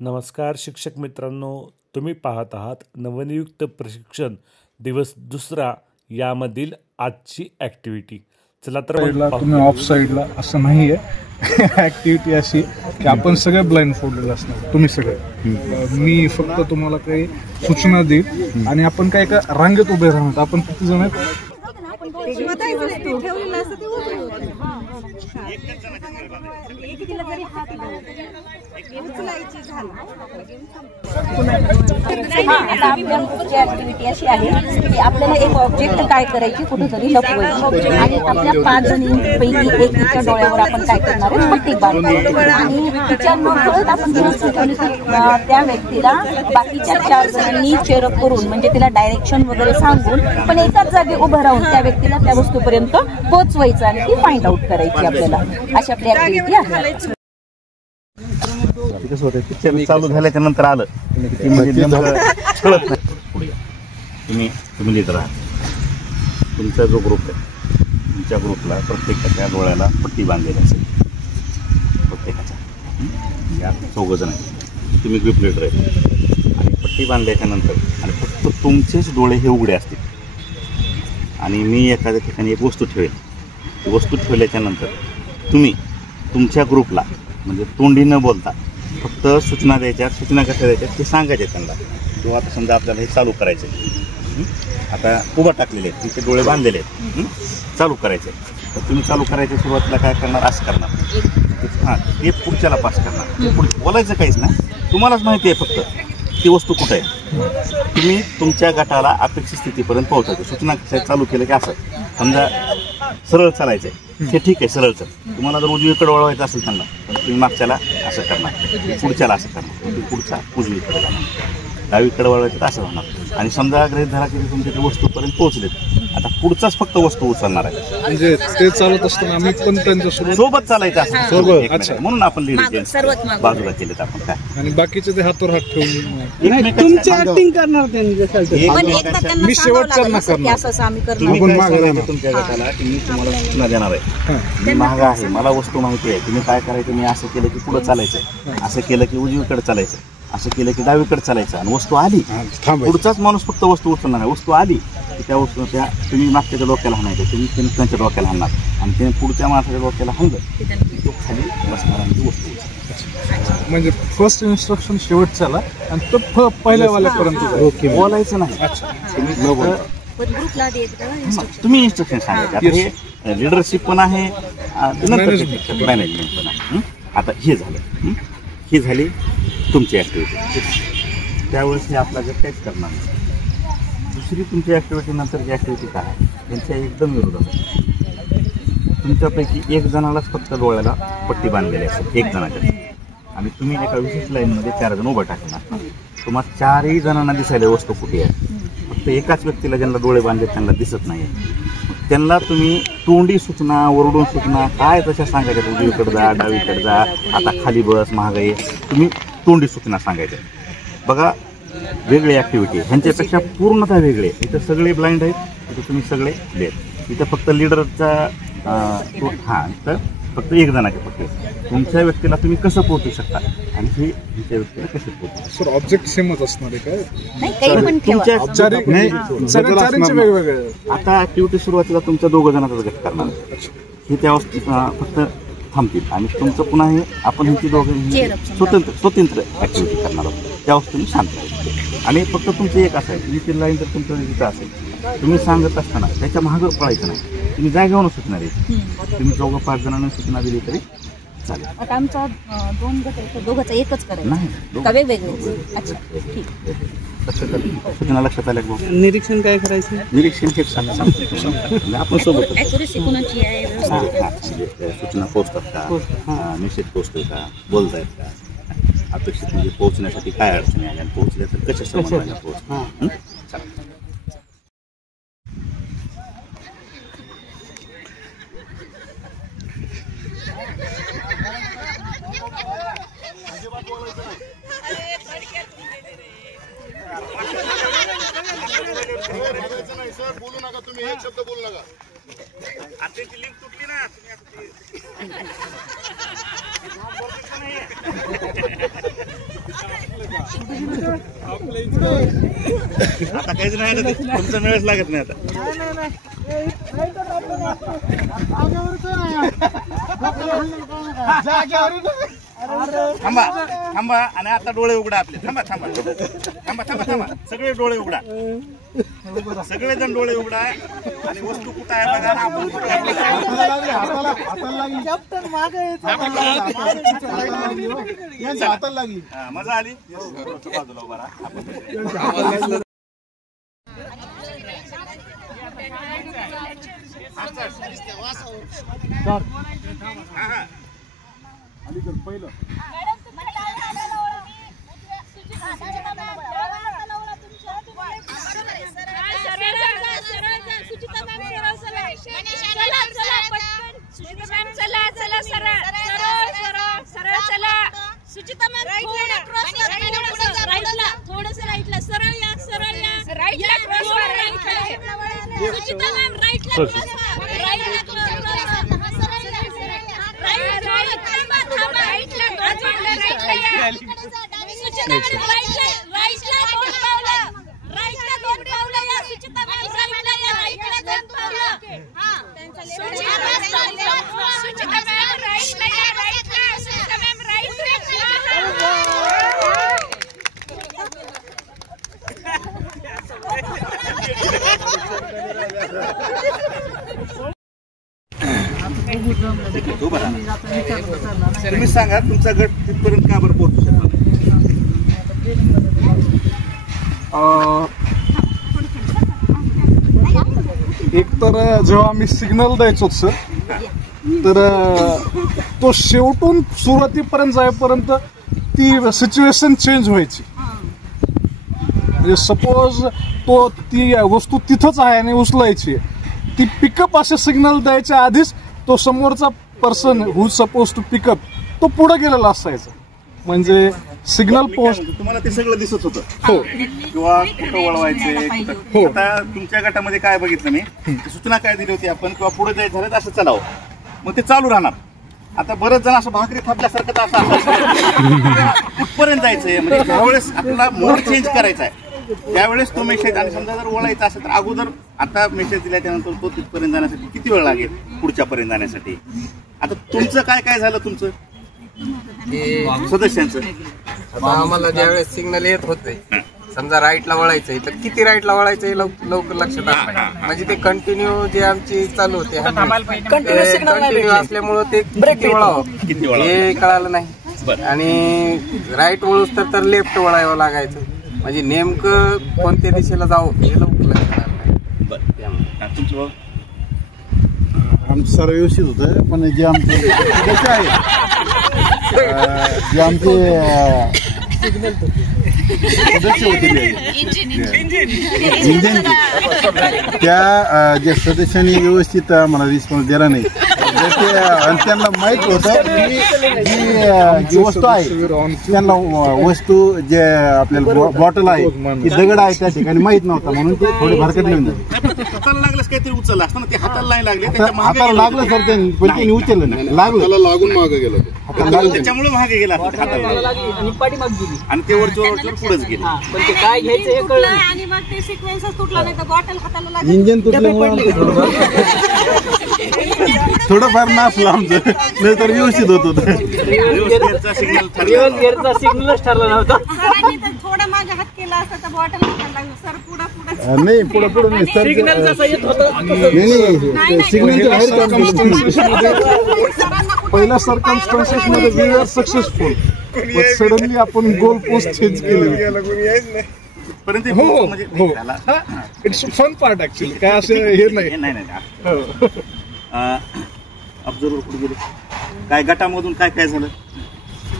नमस्कार शिक्षक मित्रांनो, तुम्ही पाहत आहात नवनियुक्त प्रशिक्षण दिवस दुसरा यामधील आजची ॲक्टिव्हिटी. चला तर साईडला तुम्ही ऑफ साईडला असं नाही आहे. ॲक्टिव्हिटी अशी की आपण सगळे ब्लाइंड फोल्डेड असणार, तुम्ही सगळे. मी फक्त तुम्हाला काही सूचना देईल आणि आपण काय एका रांगेत उभे राहणार. आपण किती जण आहेत? ऍक्टिव्हिटी अशी आहे की आपल्याला एक ऑब्जेक्ट काय करायची कुठेतरी लपवायची आणि आपल्या 5 जणींपैकी एकीच्या डोळ्यावर आपण काय करणार आहे, पट्टी बांधणार आणि तिच्या नकळत आपण त्या व्यक्तीला बाकीच्या 4 जणांनी चेअरअप करून म्हणजे तिला डायरेक्शन वगैरे सांगून पण एकाच जागी उभं राहून त्या व्यक्तीला त्या वस्तूपर्यंत पोहोचवायचं आणि ती फाइंड आउट करायची. आपल्याला अशी आपली ऍक्टिव्हिटी आहे. कसं होतं पिक्चर चालू झाल्याच्या नंतर आलं की म्हणजे कळत नाही. तुम्ही लिडर आहात. तुमचा जो ग्रुप आहे तुमच्या ग्रुपला प्रत्येकाच्या डोळ्याला पट्टी बांधलेली असेल. प्रत्येकाच्या या 4 जण आहेत. तुम्ही ग्रुप लिडर आहे आणि पट्टी बांधल्याच्या नंतर आणि फक्त तुमचेच डोळे हे उघडे असतील आणि मी एखाद्या ठिकाणी एक वस्तू ठेवेल. ती वस्तू ठेवल्याच्या नंतर तुम्ही तुमच्या ग्रुपला म्हणजे तोंडी न बोलता फक्त सूचना द्यायच्या. सूचना कशा द्यायच्या ते सांगायचे त्यांना. किंवा आता समजा आपल्याला हे चालू करायचं आहे. आता उभा टाकलेले आहेत, तिथे डोळे बांधलेले आहेत, चालू करायचे. तर तुम्ही चालू करायच्या सुरुवातीला काय करणार, असं करणार. हां, ते पुढच्याला पास करणार. ते पुढे बोलायचं काहीच नाही, तुम्हालाच माहिती आहे फक्त ती वस्तू कुठं आहे. तुम्ही तुमच्या गटाला अपेक्षित स्थितीपर्यंत पोहोचायचं. सूचना कशा चालू केलं की असं समजा सरळ चालायचं आहे, हे ठीक आहे सरळ चल. तुम्हाला जर उजवीकडे वळवायचं असेल त्यांना तर तुम्ही मागच्याला असं करणार, पुढच्याला असं करणार, तुम्ही पुढचा उजवीकडे जाणार, डावीकडे वळवायचं तर असं होणार. आणि समजा गृहीत धरा की तुमच्या त्या वस्तूपर्यंत पोहोचलेत, आता पुढचाच फक्त वस्तू उचलणार आहे. म्हणजे ते चालत असताना आम्ही पण त्यांच्या सोबत चालायचं असं. म्हणून आपण लेडीज बाजूला केलेत आपण काय. आणि बाकीचे ते हातावर हात ठेवून तुमची ऍक्टिंग करणार मी शेवटचा ना करणार. तुमच्या गटाला मी तुम्हाला सूचना देणार आहे. मी महाग आहे, मला वस्तू माहिती आहे, तुम्ही काय करायचं. मी असं केलं की पुढं चालायचं, असं केलं की उजवीकडे चालायचं, असं केलं की डावीकडे चालायचं. आणि वस्तू आली, पुढचाच माणूस फक्त वस्तू उचलणार आहे. वस्तू आली की त्या वस्तू त्या तुम्ही मागच्या डोक्याला हाणायचं, तुम्ही त्यांच्या डोक्याला हाणणार आणि ते पुढच्या माणसाच्या डोक्याला हाणलं तो खाली बसणार आणि ती वस्तू उचलणार. म्हणजे फर्स्ट इन्स्ट्रक्शन शेवटच्याला आणि तो पहिल्यावाल्यापर्यंत बोलायचं नाही. तुम्ही इन्स्ट्रक्शन सांगायचे. हे लिडरशिप पण आहे, मॅनेजमेंट पण आहे. आता हे झालं, ही झाली तुमची ॲक्टिव्हिटी. त्यावेळेस हे आपला जर काहीच करणार नाही. दुसरी तुमची ॲक्टिव्हिटी नंतरची ॲक्टिव्हिटी काय आहे त्यांच्या एकदम विरोधात. तुमच्यापैकी एक जणालाच फक्त डोळ्याला पट्टी बांधलेली असेल, एक जणाच्या, आणि तुम्ही एका विशेष लाईनमध्ये 4 जण उभं टाकणार. तुम्हाला 4ही जणांना दिसायला वस्तू कुठे आहे. फक्त एकाच व्यक्तीला ज्यांना डोळे बांधले त्यांना दिसत नाही. त्यांना तुम्ही तोंडी सूचना, ओरडून सूचना काय तशा सांगायच्या. उजवीकडे जा, डावीकडे जा, आता खाली बस, महागाई, तुम्ही तोंडी सूचना सांगायच्या. बघा वेगळी ॲक्टिव्हिटी आहे, ह्यांच्यापेक्षा पूर्णतः वेगळे. इथं सगळे ब्लाइंड आहेत, इथं तुम्ही सगळे लेट. इथं फक्त लिडरचा हां तर फक्त एक जणाचे पट्टी. तुमच्या व्यक्तीला तुम्ही कसं पोहोचू शकता आणि हे तुमच्या व्यक्तीला कसे पोहोचू. सर ऑब्जेक्ट सेमच असणार आहे काय? आता ऍक्टिव्हिटी सुरुवातीला तुमच्या 2 जणांचाच गट करणार. हे त्या फक्त थांबतील आणि तुमचं पुन्हा हे आपण ह्यांची दोघं स्वतंत्र ऍक्टिव्हिटी करणार आहोत. त्यावेळेस तुम्ही शांत राहायचं आणि फक्त तुमचं एक असं आहे, तुम्ही लाईन जर तुमचं जिथं असेल तुम्ही सांगत असताना त्याच्या मागं पळायचं नाही. तुम्ही जागेवरून सूचना द्यायची. तुम्ही 4-5 जणांना सूचना दिली तरी चालेल. आता आमचा 2 गट आहे, दोघांचा एकच करायचं नाही का वेगवेगळे? अच्छा ठीक. सूचना लक्षात आल्या. निरीक्षण काय करायचं? निरीक्षण हे सांगा आपण सोबत. सूचना पोचतात का, निश्चित पोचतोय का, बोलतायत का, अपेक्षित म्हणजे पोहोचण्यासाठी काय अडचणी आल्या, पोहोचल्या तर कशा समजायला पोहोच. बोलू नका तुम्ही, एक शब्द बोलू नका. आताची लिंक तुटली ना तुम्ही आता काहीच नाही, आता तुमचा मेळच लागत नाही आता. थांबा थांबा आणि आता डोळे उघडा आपले. थांबा थांबा थांबा थांबा थांबा सगळे डोळे उघडा, सगळेजण डोळे उघडा आणि वस्तू कुठं आहे बघा ना. आपण मजा आली. बाजूला उभा राहा. पहिलं सुचिता मॅम थोडस राईटला सरळ या, सरळ या, राईटला क्रॉसवर, सुचिता मॅम राईटला क्रॉसवर, राईटला क्रॉसवर, सुचिता मॅम राईटला दोन पावलं, राईटला दोन पावलं या, सुचिता मॅम राईटला या, राईटला दोन पावलं. हा सुचिता मॅम राईटला या, राईटला, सुचिता मॅम राईटला. तुम्ही सांगा तुमचा गट तिथपर्यंत का बरं पोहोचू शकतो? एक तर जेव्हा आम्ही सिग्नल द्यायचो सर, तर तो शेवटून सुरुवातीपर्यंत जाईपर्यंत ती सिच्युएशन चेंज व्हायची. म्हणजे सपोज ती वस्तू तिथंच आहे आणि उचलायची, ती पिकअप असे सिग्नल द्यायच्या आधीच तो समोरचा person who suppose to pick up तो पुढे गेलेला असायचा. म्हणजे सिग्नल पोस्ट तुम्हाला ते सगळं दिसत होतं. हो, किंवा कुठं वळवायचे. हो. आता तुमच्या गटामध्ये काय बघितलं मी, सूचना काय दिली होती आपण, किंवा पुढे जायचं झालं तर असं चालावं, मग ते चालू राहणार. आता बरेच जण असं भाकरी थापल्यासारखं असं कुठपर्यंत जायचंय. म्हणजे ज्यावेळेस आपला मोड चेंज करायचा आहे त्यावेळेस तो मेसेज, आणि समजा जर वळायचा असेल तर अगोदर आता मेसेज दिल्याच्यानंतर तो तिथपर्यंत जाण्यासाठी किती वेळ लागेल पुढच्यापर्यंत जाण्यासाठी. आता तुमचं काय काय झालं तुमचं सदस्यांचं? आम्हाला ज्यावेळेस सिग्नल येत होते, समजा राईटला वळायचंय तर किती राईटला वळायचंय लवकर लक्षात आलं. म्हणजे ते कंटिन्यू जे आमची चालू होते कंटिन्यू असल्यामुळं ते किती वळावं हे कळालं नाही. आणि राईट वळूस तर लेफ्ट वळावं लागायचं. म्हणजे नेमकं कोणत्या दिशेला जावं हे लवकर लक्षात आलं नाही. आमचं सर्व व्यवस्थित होतं, पण जे आमचे सदस्य आहेत, जे आमचे सदस्य होते इंजिन, त्या ज्या सदस्यांनी व्यवस्थित आम्हाला रिस्पॉन्स दिला नाही, आणि त्यांना माहीत होतं जी वस्तू आहे, त्यांना वस्तू जे आपल्याला बॉटल आहे ती दगड आहे त्या ठिकाणी माहीत नव्हता, म्हणून ते थोडे भरकटले होऊन जाते. हाताला लागलंच काहीतरी उचललं असतं ना, ते हाताला नाही लागले, हाताला लागलं सर त्यांनी, पण त्यांनी उचललं नाही, लागून मागे गेलं, त्याच्यामुळे मागे गेला आणि ते वरचोर पुढेच गेले. आणि मग ते सिक्वेन्सच तुटला नाही तर बॉटल हाताला लागली. इंजिन तुटल्यामुळे थोडंफार नाचलं आमचं, नाहीतर व्यवस्थित होत होतं. सिग्नलच ठरला नव्हता. सरांनी तर थोडं मागे हात केला असता तर बॉटल हाताला लागली. सर पुढे नाही, पुढे नाही सर, सिग्नलच्या बाहेर काम केलं. पहिल्या सर्कमस्टन्सेस मध्ये वी आर सक्सेसफुल, पण सडनली आपण गोल पोस्ट चेंज केले. हो, इट्स फन पार्ट ऍक्च्युअली, काय असं हे नाही. ऑब्झर्वर कुठे गेले, काय गटामधून काय काय झालं?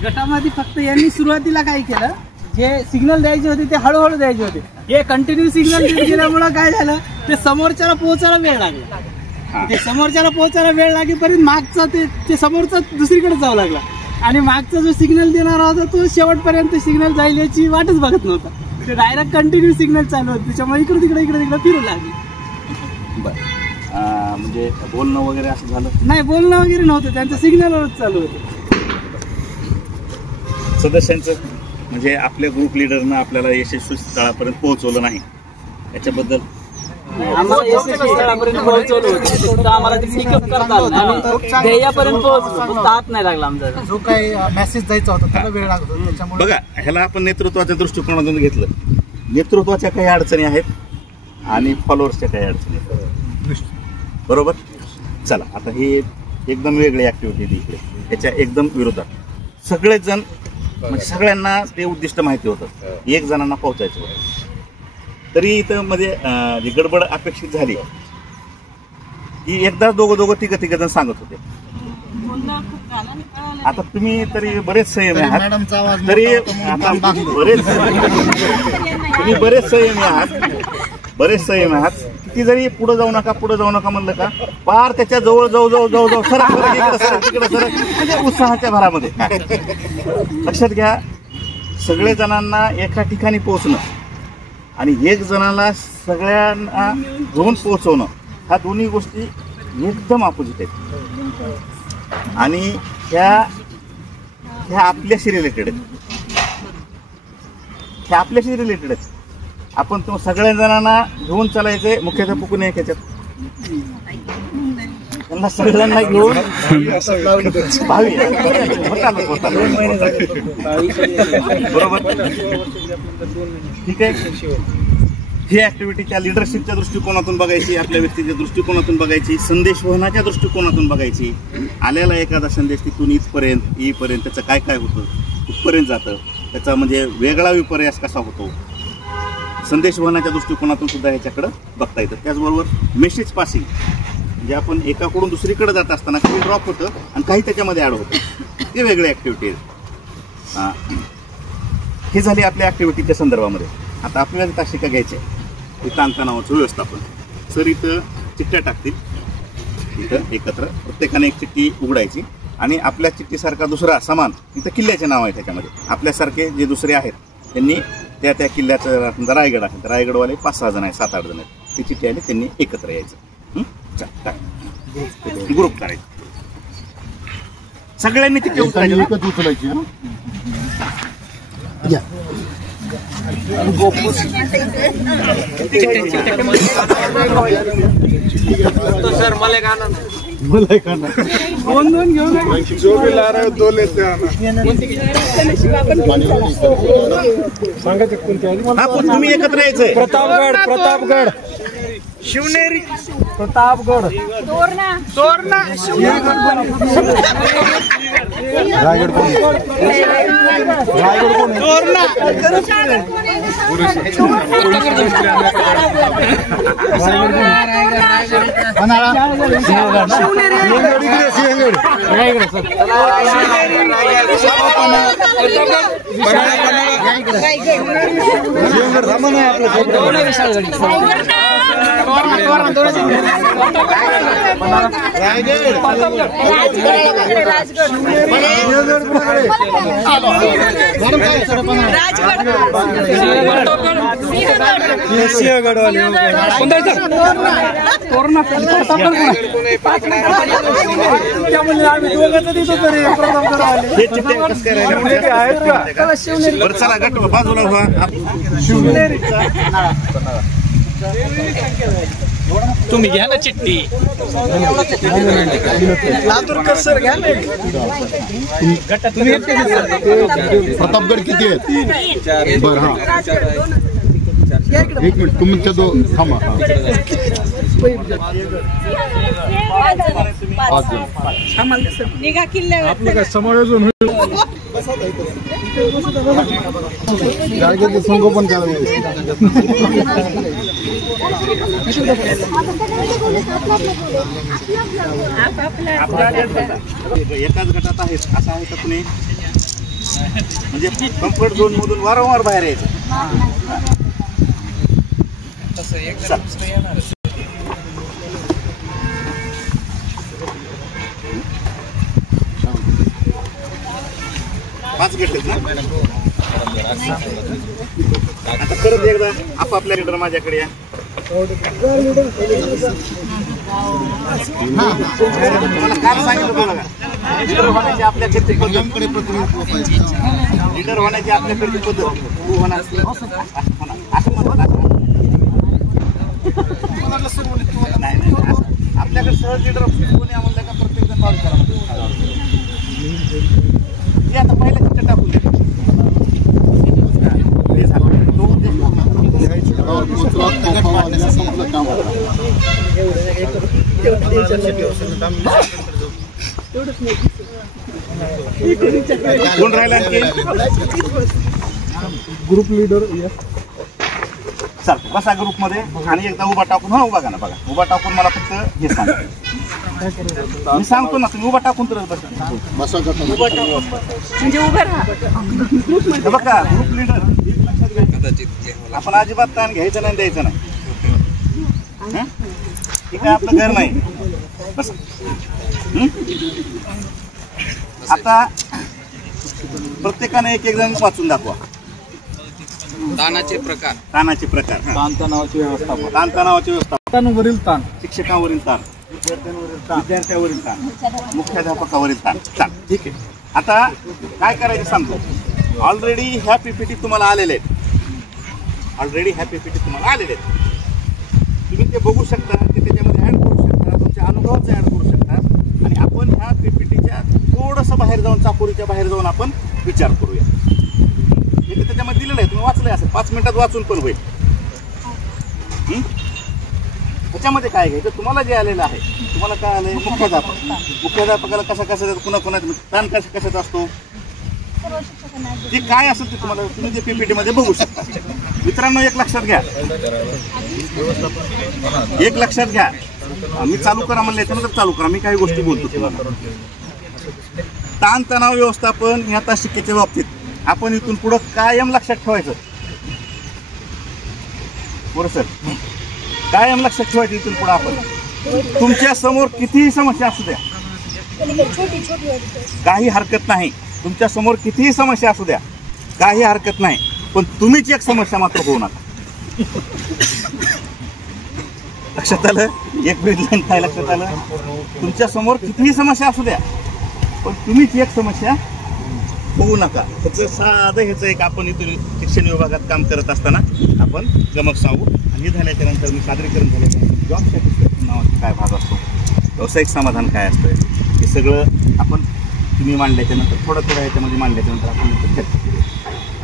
गटामध्ये फक्त यांनी सुरुवातीला काय केलं, जे सिग्नल द्यायचे होते ते हळूहळू द्यायचे होते. हे कंटिन्यू सिग्नल देत गेल्यामुळे काय झालं, ते समोरच्याला पोहोचायला वेळ लागला. ते समोरच्याला पोहोचायला वेळ लागेपर्यंत मागचा ते समोरचा दुसरीकडे जावं लागला. आणि मागचा जो सिग्नल देणारा होता तो शेवटपर्यंत सिग्नल जाईल याची वाटच बघत नव्हता. ते डायरेक्ट कंटिन्यू सिग्नल चालू होते, त्याच्यामुळे इकडे तिकडे फिरू लागले. म्हणजे बोलणं वगैरे असं झालं नाही? बोलणं वगैरे नव्हतं, त्यांचं सिग्नलवरच चालू होतं. सदस्यांचं म्हणजे आपल्या ग्रुप लिडरनं आपल्याला यशस्वी स्थळापर्यंत पोहोचवलं नाही याच्याबद्दल आम्हाला यशस्वी स्थळापर्यंत पोहोचवलं होतं, फक्त आम्हाला ते पिकअप करता आलं आणि ध्येयापर्यंत पोहोचलो, फक्त हात नाही लागला आमचा. जो काही मेसेज द्यायचा होता त्याला वेळ लागत होता, त्याच्यामुळे बघा ह्याला आपण नेतृत्वाच्या दृष्टिकोनातून घेतलं. नेतृत्वाच्या काही अडचणी आहेत आणि फॉलोअर्सच्या काही अडचणी आहेत, बरोबर. चला आता ही एकदम वेगळी ऍक्टिव्हिटी इकडे, याच्या एकदम विरोधात सगळेच जण, म्हणजे सगळ्यांना ते उद्दिष्ट माहिती होतं, एक जणांना पोहोचायचं होतं. तरी इथं मध्ये जी गडबड अपेक्षित झाली की एकदा दोघं तिघं जण सांगत होते. आता तुम्ही तरी बरेच संयमी आहात, तरी आता तुम्ही बरेच संयमी आहात. किती जरी पुढे जाऊ नका म्हणलं का पार त्याच्या जवळ जाऊ सरक म्हणजे उत्साहाच्या भरामध्ये. लक्षात घ्या, सगळे जणांना एका ठिकाणी पोहोचणं आणि एक जणाला सगळ्यांना घेऊन पोहोचवणं, ह्या दोन्ही गोष्टी एकदम अपोजिट आहेत आणि ह्या आपल्याशी रिलेटेड आहेत. आपण तो सगळ्या जणांना घेऊन चालायचंय, मुख्याध्यापक नाही ह्याच्यात, त्यांना सगळ्यांना घेऊन बरोबर. ठीक आहे, ही ऍक्टिव्हिटी त्या लिडरशिपच्या दृष्टिकोनातून बघायची, आपल्या व्यक्तीच्या दृष्टिकोनातून बघायची, संदेश वहनाच्या दृष्टिकोनातून बघायची. आलेला एखादा संदेश तिथून येईपर्यंत त्याचं काय होतं, कुठपर्यंत जातं, त्याचा म्हणजे वेगळा विपर्यास कसा होतो, संदेश वहनाच्या दृष्टिकोनातून सुद्धा ह्याच्याकडं बघता येतं. त्याचबरोबर मेसेज पासिंग, म्हणजे आपण एकाकडून दुसरीकडे जात असताना काही ड्रॉप होतं आणि काही त्याच्यामध्ये ॲड होतं, ते वेगळे ॲक्टिव्हिटी आहेत. हे झाली आपल्या ॲक्टिव्हिटीच्या संदर्भामध्ये. आता आपल्याला तासिका घ्यायचे हे ताणतणावाचं व्यवस्थापन. सर इथं चिठ्ठ्या टाकतील, इथं एकत्र प्रत्येकाने एक चिठ्ठी उघडायची आणि आपल्या चिठ्ठीसारखा दुसरा समान इथं किल्ल्याचे नाव आहे त्याच्यामध्ये. आपल्यासारखे जे दुसरे आहेत त्यांनी त्या किल्ल्याचं, समजा रायगड आहे तर रायगडवाले 5-6 जण आहेत, 7-8 जण आहेत, ती चिठ्ठी आली त्यांनी एकत्र यायचं, ग्रुप करायचं, सगळ्यांनी चिठ्ठी उचलायची. सर मला गाणं दोन घेऊन जो भी ला रहे हो दो लेते सांगायचं कोणते तुम्ही एकत्र यायचंय. प्रतापगड शिवनेरी, प्रतापगड, तोरणा रायगड कोण तोरणा तुम्ही घ्या ना चिठ्ठी, लातूरकर सर घ्या ना. प्रतापगड किती आहेत? बरं हा, एक मिनिट तुमच्या थांबा. निघा किल्ल्यावर आपलं काय समायोजन होईल. रायगडचं संगोपन करावं. एकाच गटात आहेत असं आहे का तुम्ही? म्हणजे कम्फर्ट झोन मधून वारंवार बाहेर यायचं. पाच गेट आहेत ना. आता परत एकदा आपापल्या लीडर माझ्याकडे या. तुम्हाला काल सांगितलं बघा, लीडर होण्याची आपल्याकडची पद्धत, लीडर होण्याची आपल्याकडची पद्धत तू होणार असं म्हणतात. नाही आपल्याकडे सहज लीडर कोणी म्हणलं का प्रत्येक जण कॉल करा. हे आता पहिल्या चिठ्ठ्या टाकून देतो. कोण राहिला ग्रुप लीडर सर बसा ग्रुपमध्ये आणि एकदा उभा टाकून उभा का ना बघा उभा टाकून मला फक्त हे सांगा. मी सांगतो ना तुम्ही उभा टाकून तर बसा म्हणजे उभं राहा. बघा ग्रुप लीडर आपण अजिबात ताण घ्यायचं नाही द्यायचं नाही. ठीक आहे आपलं घर नाही. बस आता प्रत्येकाने एक एक जण वाचून दाखवा. ताणाचे प्रकार, ताणाचे प्रकार, ताणतणावाची व्यवस्थापन, ताणतणावाची व्यवस्था, ताणावरील ताण, शिक्षकावरील ताण, विद्यार्थ्यावरील ताण, मुख्याध्यापकावरील ताण. ठीक आहे आता काय करायचं सांगतो. ऑलरेडी ह्या पीपीटी तुम्हाला आलेले आहेत. ऑलरेडी ह्या पीपीटी तुम्हाला आलेले आहेत. तुम्ही ते बघू शकता, ते त्याच्यामध्ये ॲड करू शकता, तुमच्या अनुभवाचं ॲड करू शकता. आणि आपण ह्या पीपीटीच्या थोडंसं बाहेर जाऊन, चाकोरीच्या बाहेर जाऊन आपण विचार करूया. हे त्याच्यामध्ये दिलेलं आहे, तुम्ही वाचलंय असं 5 मिनिटात वाचून पण होईल. त्याच्यामध्ये काय घ्यायचं तुम्हाला जे आलेलं आहे. तुम्हाला काय आलंय मुख्याध्यापकाला कसा कुणा ताण कशाचा असतो ते काय असेल ते तुम्हाला तुम्ही ते पीपीटी मध्ये बघू शकता. मित्रांनो एक लक्षात घ्या, एक लक्षात घ्या. मी चालू करा म्हणलं याच्यानंतर चालू करा. मी काही गोष्टी बोलतो तुम्हाला. ताणतणाव व्यवस्थापन ह्या तासिकेच्या बाबतीत आपण इथून पुढं कायम लक्षात ठेवायचं. बरं सर, कायम लक्षात ठेवायचं इथून पुढं आपण. तुमच्या समोर कितीही समस्या असू द्या, काही हरकत नाही. तुमच्या समोर कितीही समस्या असू द्या, काही हरकत नाही. पण तुम्हीच एक समस्या मात्र होऊ नका. लक्षात आलं? एक लाईन काय लक्षात आलं? तुमच्या समोर कितीही समस्या असू द्या, पण तुम्हीच एक समस्या होऊ नका. फक्त साधं ह्याचं एक आपण इथून शिक्षण विभागात काम करत असताना आपण गमक सांगू. आणि झाल्याच्या नंतर मी सादरीकरण झाल्याच्यानंतर जॉब सॅटिस्फॅक्शन नावाचा काय भाग असतो, व्यावसायिक समाधान काय असतं, हे सगळं आपण तुम्ही मांडल्याच्यानंतर थोडं ह्याच्यामध्ये मांडल्याच्यानंतर आपण चर्चा करू.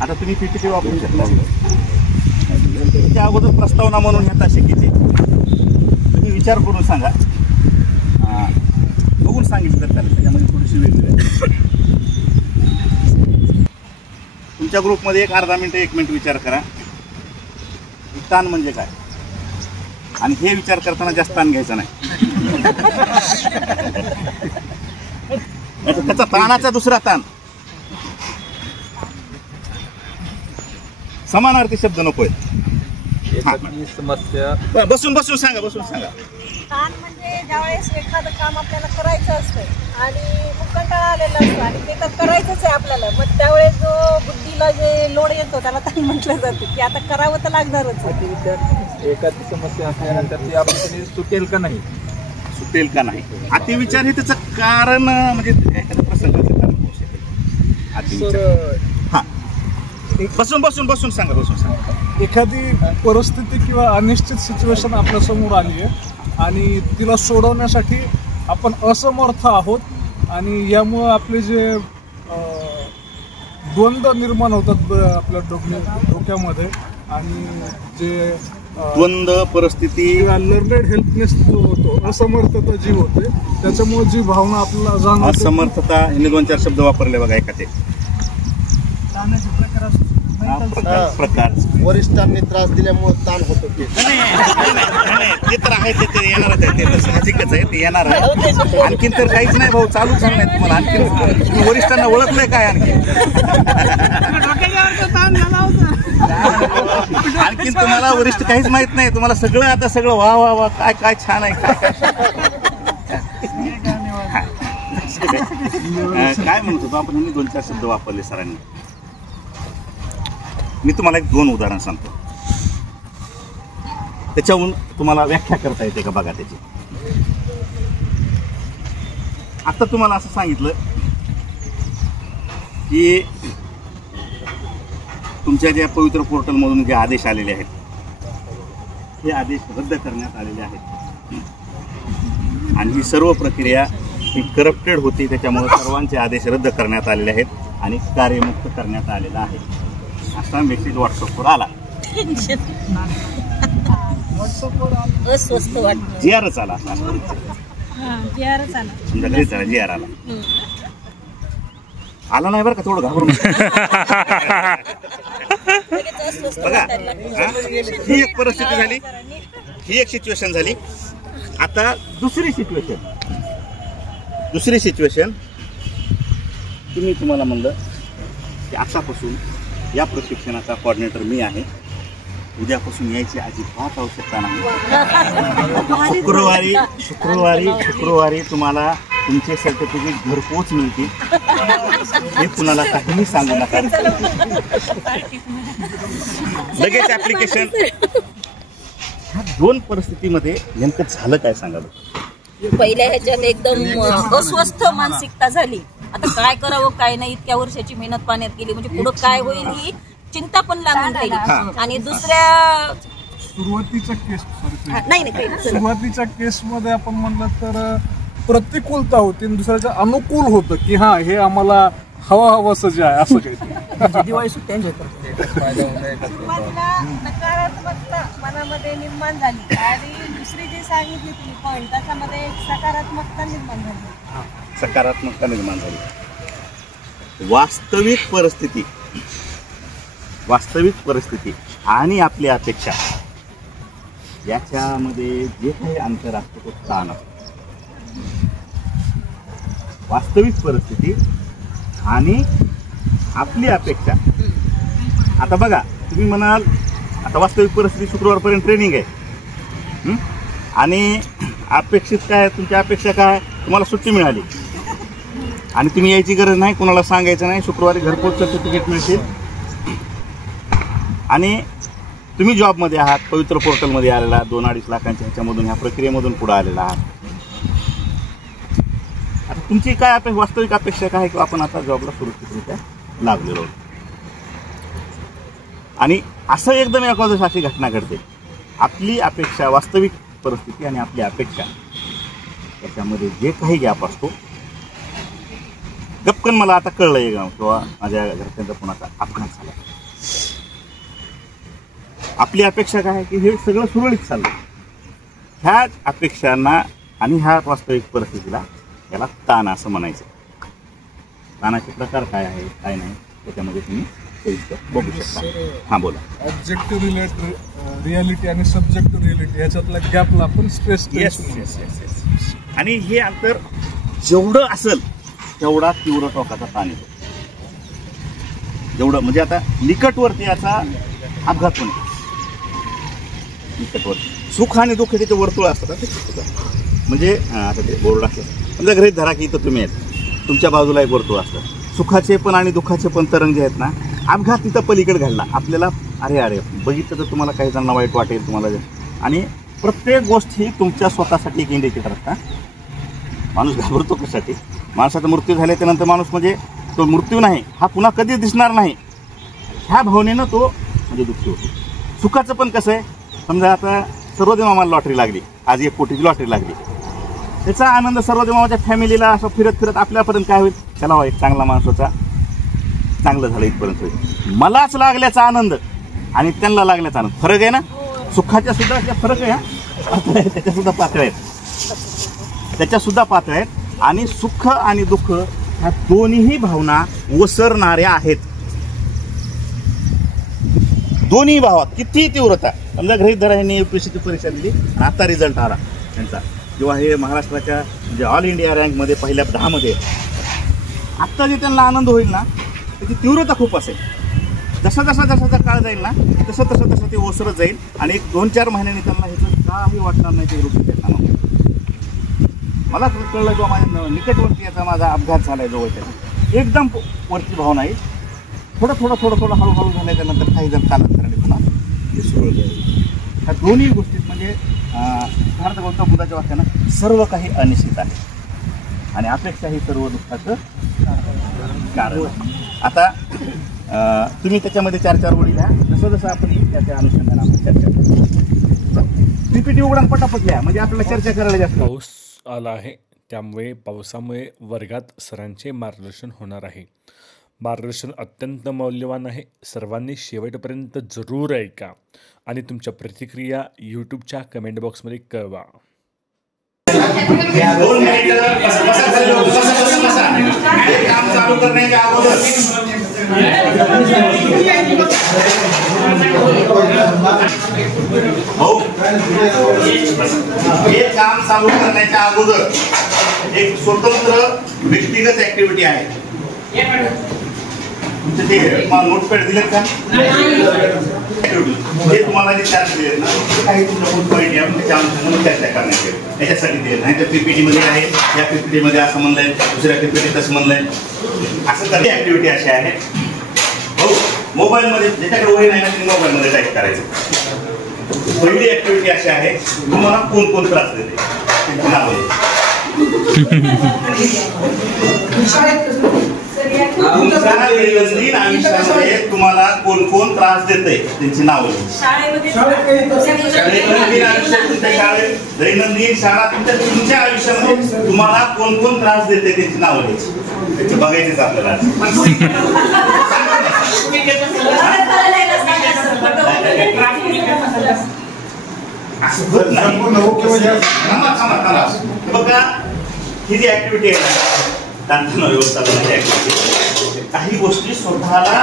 आता तुम्ही पीपीटी वापरू शकता. त्या अगोदर प्रस्तावना म्हणून ह्या तासिकेची तुम्ही विचार करून सांगा. बघून सांगितलं तर त्याला त्याच्यामध्ये थोडीशी वेगळी आहे. तुमच्या ग्रुपमध्ये एक अर्धा मिनिट 1 मिनिट विचार करा. ताण म्हणजे काय, आणि हे विचार करताना जास्त ताण घ्यायचा नाही. त्याचा ताणाचा दुसरा ताण, समानार्थी शब्द नकोय. समस्या बसून सांगा. ताण म्हणजे ज्यावेळेस एखादं काम आपल्याला करायचं असतं आणि खूप कंटाळा आलेला असतो आणि ते तर करायचंच आहे आपल्याला, मग त्यावेळेस जो बुद्धीला जे लोड येतो त्याला ताण म्हटलं जातं की आता करावं तर लागणारच. एखादी समस्या असल्यानंतर ती आपल्याला सुटेल का नाही, सुटेल का नाही, अतिविचार हे त्याचं कारण म्हणजे एखाद्या प्रसंगाचं कारण होऊ शकेल. अतिविचार हा बसून सांगा. एखादी परिस्थिती किंवा अनिश्चित सिच्युएशन आपल्या समोर आली आहे आणि तिला सोडवण्यासाठी आपण असमर्थ आहोत. आणि यामुळं आपले जे द्वंद्व निर्माण होतात आपल्या डोक्यामध्ये, आणि जे द्वंद्व परिस्थिती, लर्नेड हेल्पनेस जो होतो, असमर्थता जी होते, त्याच्यामुळे जी भावना आपल्याला जाणवते. असमर्थता हे 2-4 शब्द वापरले बघा एका ते प्रकार. वरिष्ठांनी त्रास दिल्यामुळे ताण होतो. ते तर आहे, ते येणारच आहे, ते तर साहजिकच आहे, ते येणार आहे. आणखीन तर काहीच नाही भाऊ, चालूच सांगणार तुम्हाला. आणखीन वरिष्ठांना ओळखलंय काय आणखीन तुम्हाला वरिष्ठ काहीच माहित नाही. तुम्हाला सगळं आता सगळं वा काय छान आहे, काय म्हणत होतो आपण. 2-4 शब्द वापरले सरांनी. मी तुम्हाला 2 उदाहरण सांगतो, त्याच्याहून तुम्हाला व्याख्या करता येते का बघा त्याची. आता तुम्हाला असं सांगितलं की तुमच्या ज्या पवित्र पोर्टलमधून जे आदेश आलेले आहेत हे आदेश रद्द करण्यात आलेले आहेत आणि ही सर्व प्रक्रिया ही करप्टेड होती, त्याच्यामुळे सर्वांचे आदेश रद्द करण्यात आलेले आहेत आणि कार्यमुक्त करण्यात आलेला आहे असा मेसेज व्हॉट्सअपवर आला. अस्वस्थ वाटतं. जीआरच आला तुमच्याकडे चला जीआर आला आला नाही बरं का, थोडं घाबरून बघा. ही एक परिस्थिती झाली, ही एक सिच्युएशन झाली. आता दुसरी सिच्युएशन तुम्हाला म्हणलं की आतापासून या प्रशिक्षणाचा कोऑर्डिनेटर मी आहे, उद्यापासून यायची अजिबात आवश्यकता नाही. शुक्रवारी तुम्हाला तुमचे सर्टिफिकेट घरपोच मिळतील, हे कुणाला काहीही सांगू नका. लगेच ऍप्लिकेशन. ह्या दोन परिस्थितीमध्ये नेमकं झालं काय सांगाल? पहिल्या ह्याच्यात एकदम अस्वस्थ मानसिकता झाली. आता काय करावं काय नाही, इतक्या वर्षाची मेहनत पाण्यात गेली, म्हणजे पुढं काय होईल ही चिंता पण लागून राहिली. आणि दुसऱ्या सुरुवातीच्या केसमध्ये आपण म्हणलं तर प्रतिकूलता होती, दुसऱ्याच्या अनुकूल होतं की हा हे आम्हाला हवंसं जे आहे असं काही. दिवाळी सुट्ट्यांच्या नकारात्मकता मनामध्ये निर्माण झाली आणि दुसरी जी सांगितली तुम्ही पॉईंट त्याच्यामध्ये एक सकारात्मकता निर्माण झाली. वास्तविक परिस्थिती आणि आपली अपेक्षा याच्यामध्ये जे काही अंतर असतो तो ताण असतो. वास्तविक परिस्थिती आणि आपली अपेक्षा. आता बघा, तुम्ही म्हणाल आता वास्तविक परिस्थिती शुक्रवारपर्यंत ट्रेनिंग आहे आणि अपेक्षित काय, तुमच्या अपेक्षा काय, तुम्हाला सुट्टी मिळाली आणि तुम्ही यायची गरज नाही, कोणाला सांगायचं नाही, शुक्रवारी घरपोच सर्टिफिकेट मिळतील आणि तुम्ही जॉबमध्ये आहात, पवित्र पोर्टलमध्ये आलेला 2-2.5 लाखांच्या ह्याच्यामधून ह्या प्रक्रियेमधून पुढे आलेला आहात. आता तुमची काय वास्तविक अपेक्षा काय की आपण आता जॉबला सुरक्षितरित्या लागलेलो आहोत. आणि असं एकदम एखादं अशी घटना घडते, आपली अपेक्षा, वास्तविक परिस्थिती आणि आपली अपेक्षा त्याच्यामध्ये जे काही गॅप असतो, गपकन मला आता कळलंय गाव किंवा माझ्या घरच्यांचा कोणाचा अपघात झाला. आपली अपेक्षा काय की हे सगळं सुरळीत चाललं, ह्या अपेक्षांना आणि ह्या वास्तविक परिस्थितीला याला ताण असं म्हणायचं. ताणाचे प्रकार काय आहे काय नाही त्याच्यामध्ये तुम्ही बघू शकता. हां बोला. ऑब्जेक्टिव्ह रियालिटी आणि सब्जेक्टिव्ह रियालिटी याच्यातला गॅपला आपण स्ट्रेस. येस. आणि हे अंतर जेवढं असेल तेवढा तीव्र टोकाचा ताण येतो. जेवढं म्हणजे आता निकटवरती याचा अपघात पण निकटवरती सुख आणि दुःख त्याचे वर्तुळ असतात. म्हणजे आता ते बोर्ड असतं, म्हणजे गृहीत धरा की इथं तुम्ही आहेत, तुमच्या बाजूला एक वर्तुळ असतं. सुखाचे पण आणि दुःखाचे पण तरंग जे आहेत ना, अपघात तिथं पलीकडे घडला आपल्याला, अरे बघितलं तर तुम्हाला काही जणांना वाईट वाटेल तुम्हाला. आणि प्रत्येक गोष्ट ही तुमच्या स्वतःसाठी एक इंडिकेटर असतात. माणूस घाबरतो कशासाठी? माणसाचा मृत्यू झाल्याच्यानंतर माणूस म्हणजे तो मृत्यू नाही, हा पुन्हा कधी दिसणार नाही, ह्या भावनेनं तो म्हणजे दुःखी होतो. सुखाचं पण कसं आहे, समजा आता सर्वदेव मामाला लॉटरी लागली, आज 1 कोटीची लॉटरी लागली, त्याचा आनंद सर्वदेव मामाच्या फॅमिलीला असं फिरत आपल्यापर्यंत काय होईल, चला एक चांगला माणसाचा चांगलं झालं इथपर्यंत होईल. मलाच लागल्याचा आनंद आणि त्यांना लागल्याचा आनंद फरक आहे ना. सुखाच्या सुद्धा फरक आहे, त्याच्या सुद्धा पातळ्या आहेत. आणि सुख आणि दुःख ह्या दोन्ही भावना ओसरणाऱ्या आहेत. दोन्ही भावात किती तीव्रता. समजा गृहीत धरा यांनी UPSCची परीक्षा दिली आणि आता रिझल्ट आला त्यांचा, किंवा हे महाराष्ट्राच्या म्हणजे ऑल इंडिया रँकमध्ये पहिल्या 10 मध्ये, आत्ता जे त्यांना आनंद होईल ना त्याची तीव्रता खूप असेल. जसा काळ जाईल ना तसं ते ओसरत जाईल आणि 1-2-4 महिन्यांनी त्यांना ह्याचं काही वाटणार नाही ते रूप त्यांना. मला कळलं किंवा माझ्या निकटवरती याचा माझा अपघात झालाय जवळच्या, एकदम वरची भावना येईल, थोडं हळूहळू झाल्याच्यानंतर काही जण कालांतराने पुन्हा हे सुरू होईल. ह्या दोन्ही गोष्टीत म्हणजे समर्थ गौतम बुद्धाच्या वाक्यानं सर्व काही अनिश्चित आहे. आणि अपेक्षा ही सर्व दुःखाचं कारण. आता तुम्ही त्याच्यामध्ये 4-4 ओळी लिहा, जसं जसं आपण त्याच्या अनुषंगाने आपण चर्चा करू. PPT उघडून पटापट लिहा, म्हणजे आपल्याला चर्चा करायला जास्त. पाऊस आला आहे, त्यामुळे पावसामुळे वर्गात सरांचे मार्गदर्शन होणार आहे. मार्गदर्शन अत्यंत मौल्यवान आहे. सर्वांनी शेवटपर्यंत जरूर ऐका आणि तुमच्या प्रतिक्रिया यूट्यूबच्या कमेंट बॉक्समध्ये कळवा. 2 मिनिटं हे काम चालू करण्याच्या अगोदर हे काम चालू करण्याच्या अगोदर एक स्वतंत्र व्यक्तिगत ऍक्टिव्हिटी आहे. तुमचे ते नोटपॅड दिलेत का? जे तुम्हाला जे चार्ज दिलेत ना, काही तुमच्या पॉईंट आहे त्याच्या अनुषंगाने चर्चा करण्यात येईल. याच्यासाठी दिले नाही तर PPT मध्ये आहे, या PPT मध्ये असं म्हणलंय, दुसऱ्या PPT तसं म्हणलंय. असं करते ऍक्टिव्हिटी अशी आहे. हो, मोबाईलमध्ये ज्याच्याकडे वही नाही ना तुम्ही मोबाईलमध्ये टाईप करायचं. पहिली ऍक्टिव्हिटी अशी आहे, तुम्हाला कोण कोण त्रास देते त्यांची नावं. तुमच्या दैनंदिन आयुष्यामध्ये तुम्हाला कोण कोण त्रास देते त्यांची नावं. दैनंदिन आयुष्यात तुमच्या शाळेत, दैनंदिन शाळा तुमच्या आयुष्यामध्ये तुम्हाला कोण कोण त्रास देते त्यांची नावं द्यायची. त्याचे बघायचेच आपल्याला. असं होत नाही. बघा, ही जी ऍक्टिव्हिटी आहे ताणतणाव व्यवस्थापनाची ऍक्टिव्हिटी, काही गोष्टी स्वतःला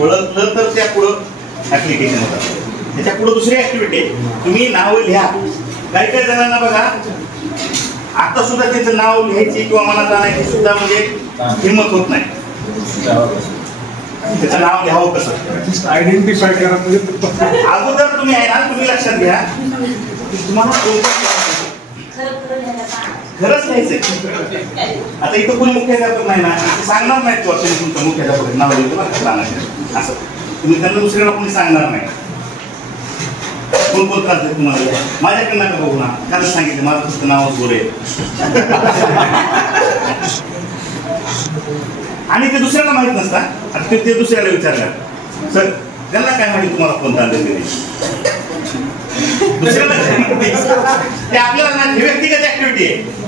ओळखलं तर त्या पुढं ऍप्लिकेशन होतात. त्याच्या पुढे दुसरी ऍक्टिव्हिटी आहे, तुम्ही नावं लिहा. काही काही जणांना बघा आता सुद्धा त्याचं नाव लिहायची किंवा मनात आणायची सुद्धा म्हणजे हिंमत होत नाही. त्याचं नाव लिहावं कसं, आयडेंटिफाय करा. अगोदर तुम्ही आहे ना, तुम्ही लक्षात घ्या तुम्हाला खरंच लिहायचंय. आता इथं कोणी मुख्याध्यापक नाही ना, सांगणार नाही तो तुम्ही तुमचं मुख्याध्यापक नाव लिहितो ना असं, तुम्ही त्यांना दुसऱ्याला कोणी सांगणार नाही. कोण कोण त्रास देत तुम्हाला, माझ्याकडे नका बघू ना, कालच सांगितलं माझं फक्त नावच गोरे. आणि ते दुसऱ्याला माहित नसता. आता ते दुसऱ्याला विचारलं, सर त्यांना काय माहिती तुम्हाला कोण त्रास देते. दुसऱ्याला ते आपल्याला ना, व्यक्तिगत ऍक्टिव्हिटी आहे.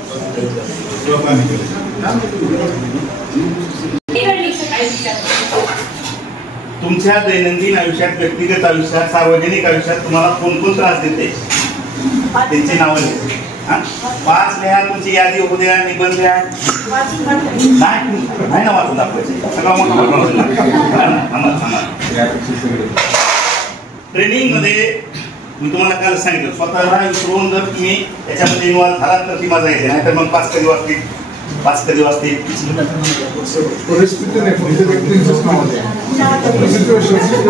तुमच्या दैनंदिन आयुष्यात, व्यक्तिगत आयुष्यात, सार्वजनिक आयुष्यात तुम्हाला कोण कोण त्रास देते त्यांची नावं लिहा. 5 लिहा, तुमची यादी होऊ द्या, निबंध लिहा. नाही ना वाचून दाखवायचे, सगळा मोठा. ट्रेनिंग मध्ये मी तुम्हाला काल सांगितलं, स्वतःला विसरून जर तुम्ही त्याच्यामध्ये इन्व्हॉल्व झालात तर ती मजा येते. नाहीतर मग 5 कधी वाजतील, 5 कधी वाजतील.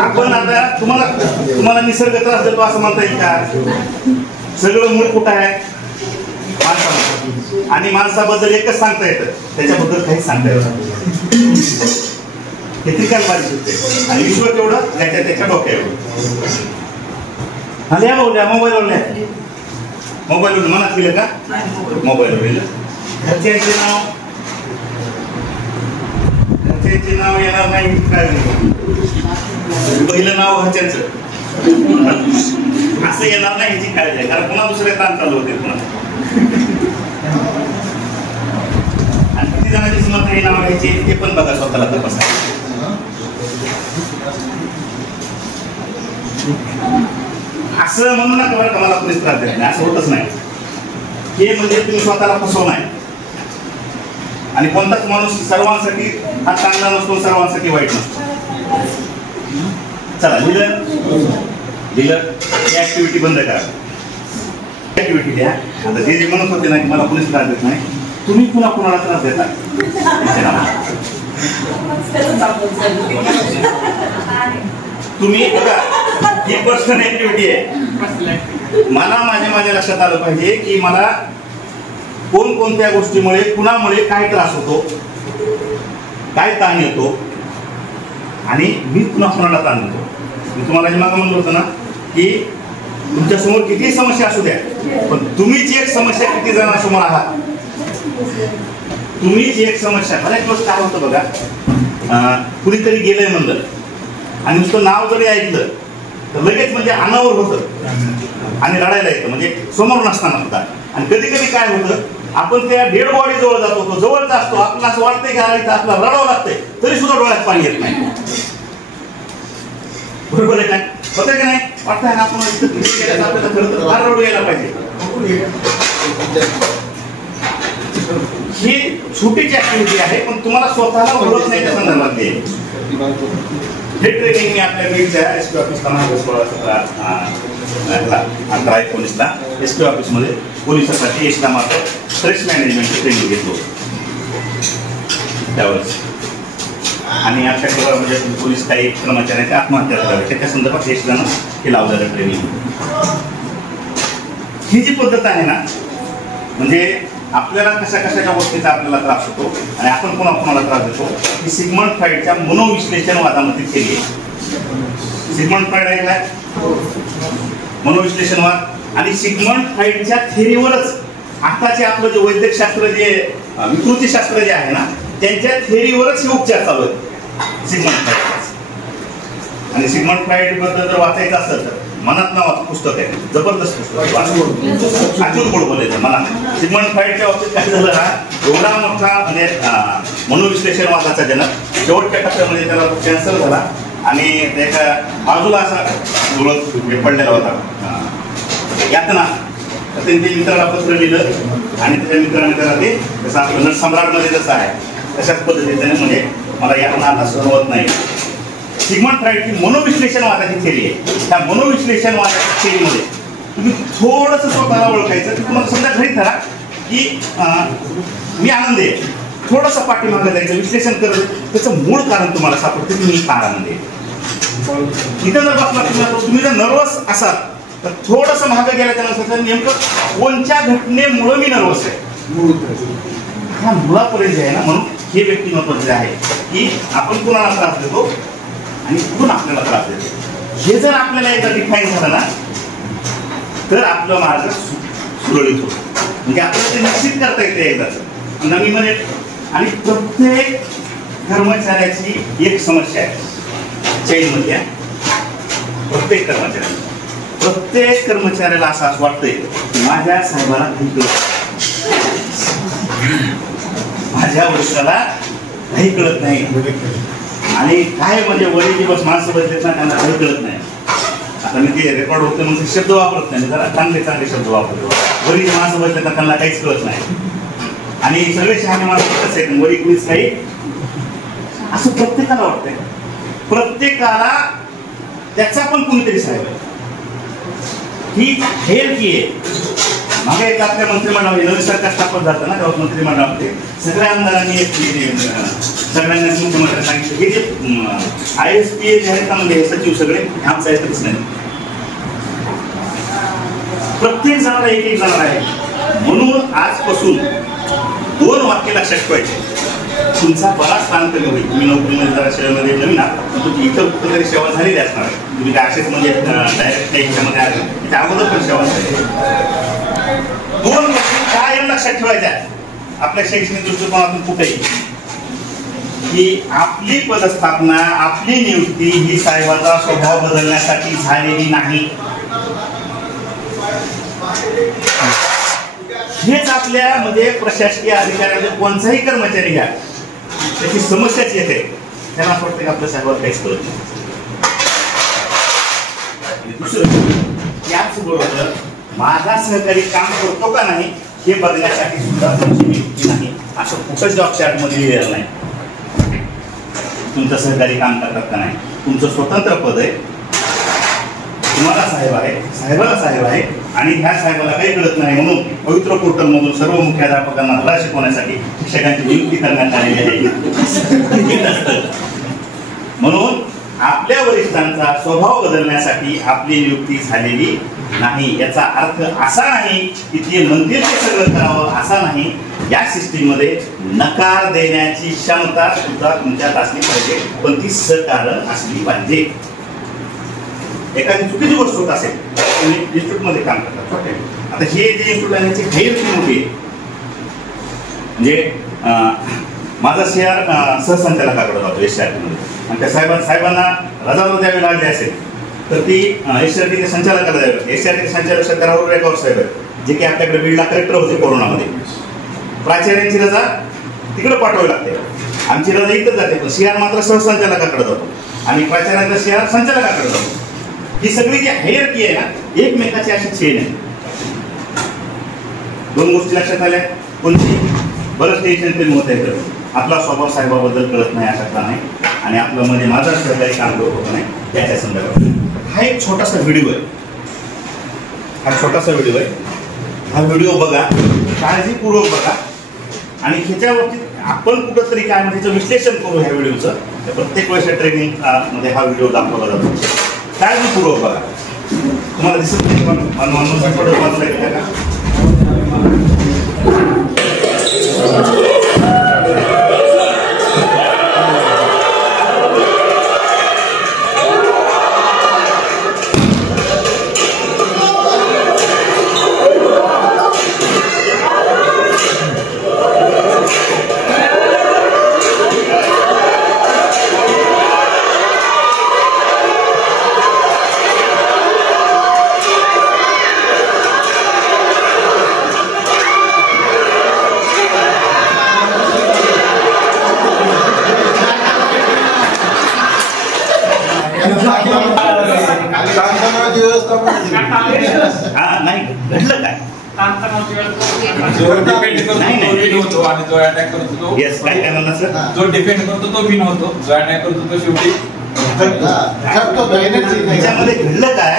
आपण आता तुम्हाला निसर्ग त्रास देतो असं म्हणता येईल का? सगळं मूळ कुठं आहे? माणसामध्ये. आणि माणसाबद्दल एकच सांगता येतं, त्याच्याबद्दल काहीच सांगता येत नाही. हे त्रिकाल बारी सुटते आणि विश्व तेवढं त्याच्या डोक्यावर. लिहा भाऊ, लिहा मोबाईलवर लिहा. मोबाईलवर मनात लिहिलं का? मोबाईलवर लिहिलं. घरच्यांचे नाव येणार नाही काय, पहिलं नाव घरच्यांचं असं येणार नाही ह्याची काळजी आहे. कारण पुन्हा दुसरे ताण चालू होते पुन्हा. आणि किती जणांची समज हे नाव घ्यायचे ते पण बघा, स्वतःला तपासा. असं म्हणून नका बरं का मला कोणीच त्रास देत नाही, असं होतच नाही. हे म्हणजे तुम्ही स्वतःला फसवणं आहे. आणि कोणताच माणूस सर्वांसाठी हा चांगला नसतो, सर्वांसाठी वाईट नसतो. चला लिहिलं, ही ऍक्टिव्हिटी बंद करा. ऍक्टिव्हिटी द्या. आता जे म्हणत होते ना की मला कोणीच त्रास देत नाही, तुम्ही पुन्हा कुणाला त्रास देता. तुम्ही बघा, ही पर्सनल ऍक्टिव्हिटी आहे. मला माझ्या लक्षात आलं पाहिजे की मला कोणकोणत्या गोष्टीमुळे, कुणामुळे काय त्रास होतो, काय ताण येतो आणि मी पुन्हा कुणाला ताण देतो. मी तुम्हाला जे मागं म्हणलं होतं ना की तुमच्या समोर कितीही समस्या असू द्या, पण तुम्हीच एक समस्या किती जणांसमोर आहात तुम्हीच एक समस्या. बऱ्याच वेळेस काय होतं बघा, कुणीतरी गेलंय म्हणलं आणि नुसतं नाव जरी ऐकलं तर लगेच म्हणजे अनावर होतं आणि रडायला येतं, म्हणजे समोर नसताना सुद्धा. आणि कधी कधी काय होतं, आपण त्या डेड बॉडी जवळ जातो, तो जवळचा असतो, आपल्याला असं वाटतंय की आपल्याला रडावं लागतंय, तरी सुद्धा डोळ्यात पाणी येत नाही. बरोबर आहे काय? होतं की नाही? वाटतंय ना आपण आपल्याला खरं तर फार रडू यायला पाहिजे. ही छोटीची ऍक्टिव्हिटी आहे, पण तुम्हाला स्वतःला ओळख नाही त्या संदर्भात. हे ट्रेनिंग मी आपल्या बीडच्या एसपी ऑफिसला 16/19ला एसपी ऑफिसमध्ये पोलिसांसाठी एसडामार्फत स्ट्रेस मॅनेजमेंटची ट्रेनिंग घेतलो त्यावेळेस. आणि आपल्याकडे म्हणजे पोलीस काही कर्मचाऱ्यांची आत्महत्या करावी त्याच्या संदर्भात एसडानं हे लावलेलं ट्रेनिंग. ही जी पद्धत आहे ना, म्हणजे आपल्याला कशा कशाच्या गोष्टीचा आपल्याला त्रास होतो आणि आपण कोणाला त्रास देतो, ही सिग्मंड फ्राईडच्या मनोविश्लेषणवादामध्ये केली आहे. सिग्मंड फ्राईड ऐकलाय? मनोविश्लेषणवाद. आणि सिग्मंड फ्राईडच्या थेरीवरच आताचे आपलं जे वैद्यकशास्त्र, जे विकृतीशास्त्र जे आहे ना, त्यांच्या थेरीवरच हे उपचार चालू आहेत सिग्मंड फ्राईड. आणि सिग्मंड फ्राईड बद्दल जर वाचायचं असेल तर मनात नावाचं पुस्तक आहे, जबरदस्त पुस्तक, अचूक गोड बोलायचं मनात. सिग्मंड फ्राईडच्या बाबतीत काय झालं ना, एवढा मोठा म्हणजे मनोविश्लेषणवादाचा जनक, शेवटच्या टप्प्यामध्ये त्याला कॅन्सर झाला आणि त्याच्या बाजूला असा डोळत पडलेला होता यातना. तर त्यांनी मित्राला पत्र लिहिलं आणि त्याच्या मित्राने त्याला ते जसं आपलं नटसम्राटमध्ये जसं आहे तशाच पद्धतीने म्हणजे मला यातना आता सहन होत नाही. सिग्मंड फ्राईडची मनोविश्लेषणवादाची थेरी आहे. त्या मनोविश्लेषणवादाच्या थेरीमध्ये तुम्ही थोडंसं स्वतःला ओळखायचं की तुम्हाला समजा घरी धरा की मी आनंदी आहे, थोडंसं पाठीमागं जायचं, विश्लेषण करत त्याचं मूळ कारण तुम्हाला सापडतं की मी का आनंदी आहे. इथं जर बसला तुम्ही जर नर्वस असाल तर थोडंसं मागं गेल्या त्यानंतर नेमकं कोणत्या घटनेमुळं मी नर्वस आहे, ह्या मुळापर्यंत आहे ना. म्हणून हे व्यक्तिमत्व आहे की आपण कोणाला त्रास देतो आणि कुठून आपल्याला त्रास देतो, हे जर आपल्याला एकदा डिफाईन झालं ना तर आपला मार्ग सुरळीत होतो. म्हणजे आपल्याला ते निश्चित करता येते एकदाच नवीन म्हणजे. आणि प्रत्येक कर्मचाऱ्याची एक समस्या आहे चैनमध्ये. प्रत्येक कर्मचाऱ्याला असं वाटतंय माझ्या साहेबाला काही कळत, माझ्या वरिष्ठाला काही कळत नाही. आणि काय म्हणजे वडील दिवस माणसं बसलेत ना, त्यांना काही कळत नाही. आता मी ते रेकॉर्ड होते म्हणजे शब्द वापरत नाही, जरा चांगले शब्द वापरतो. वडील माणसं बसलेत ना, त्यांना काहीच कळत नाही. आणि सगळे शहाणे माणसं कसं आहे, वडील कुणीच काही असं प्रत्येकाला वाटतंय. प्रत्येकाला त्याचा पण कुणीतरी साहेब आहे, ही हेल्प आहे. मागे एक आपल्या मंत्रिमंडळामध्ये नवीन सरकार स्थापन झालं ना, तेव्हा मंत्रिमंडळामध्ये सगळ्या आमदारांनी सगळ्यांना मुख्यमंत्र्यांनी सांगितलं हे जे ISPA जे आहेत ना, म्हणजे सचिव सगळे आमचा येतच नाही, प्रत्येक जणाला एक एक जण आहे. म्हणून आजपासून 2 वाक्य लक्षात ठेवायचे. तुमचा बराच स्थान कमी होईल. तुम्ही नोकरीमध्ये जरा शहरामध्ये नवीन आहात, तुमची इतर कुठेतरी सेवा झालेली असणार. तुम्ही काय असेच म्हणजे डायरेक्ट काही ह्याच्यामध्ये आले, त्या अगोदर पण सेवा झाली. 2 गोष्टी कायम लक्षात ठेवायच्या आपल्या शैक्षणिक दृष्टिकोनातून कुठेही, की आपली पदस्थापना, आपली नियुक्ती ही साहेबाचा स्वभाव बदलण्यासाठी झालेली नाही. हेच आपल्यामध्ये प्रशासकीय अधिकाऱ्यामध्ये कोणताही कर्मचारी घ्या, त्याची समस्याच येते. त्यांना असं वाटतं की आपल्या साहेबाला काहीच कळत नाही. दुसरं याचबरोबर माझा सहकारी काम करतो का नाही हे बघण्यासाठी सुद्धा तुमची नियुक्ती नाही, असं कुठं जॉब चार्टमध्ये लिहिलेलं नाही. तुमचं सहकारी काम करतात का नाही, तुमचं स्वतंत्र पद आहे, तुम्हाला साहेब आहे, साहेबाला साहेब आहे. आणि ह्या साहेबाला काही कळत नाही म्हणून पवित्र पोर्टलमधून सर्व मुख्याध्यापकांना धडा शिकवण्यासाठी शिक्षकांची नियुक्ती करण्यात आलेली आहे. म्हणून आपल्या वरिष्ठांचा स्वभाव बदलण्यासाठी आपली नियुक्ती झालेली नाही. याचा अर्थ असा नाही की ते म्हणतील ते सगळं करावं, असा नाही. या सिस्टीममध्ये नकार देण्याची क्षमता सुद्धा तुमच्यात असली पाहिजे, पण ती सहकारण असली पाहिजे. एखादी चुकीची गोष्ट होत असेल, तुम्ही इन्स्टिट्यूटमध्ये काम करतात. आता हे जे इन्स्टिट्यूट आहे त्याची गैरसोय मोठी आहे. म्हणजे माझा शेअर सहसंचालकाकडे जातो एसआरटीमध्ये आणि त्या साहेबांना रजावर द्यावी लागली असेल तर ती एसआरटीच्या संचालकाला द्यावी लागते. एसआरटी संचालक सत्याराव रेगावर साहेब आहेत जे की आपल्याकडे बीडला कलेक्टर होते कोरोनामध्ये. प्राचार्यांची रजा तिकडे पाठवावी लागते. आमची रजा इथं जाते पण सीआर मात्र सहसंचालकाकडे जातो आणि प्राचार्यांचा सीआर संचालकाकडे जातो. ही सगळी जी हायरकी आहे ना एकमेकाची अशी चेन आहे. दोन गोष्टी लक्षात आल्या. कोणती बरंच टेन्शन ते होत आहे आपला स्वभाव साहेबाबद्दल कळत नाही अशातला नाही आणि आपलं म्हणजे माझा सहकारी काम होत नाही त्याच्या संदर्भात हा एक छोटासा व्हिडिओ आहे. हा व्हिडिओ बघा काळजीपूर्वक बघा आणि ह्याच्या बाबतीत आपण कुठंतरी काय म्हणजे त्याचं विश्लेषण करू ह्या व्हिडिओचं. प्रत्येक वेळेच्या ट्रेनिंग मध्ये हा व्हिडिओ दाखवला जातो. काळजीपूर्वक बघा. तुम्हाला दिसत नाही पण का नाही घडलं काय जो डिपेंड करतो तो विन होतो, जो अटॅक करतो तो शेवटी त्याच्यामध्ये घडलं काय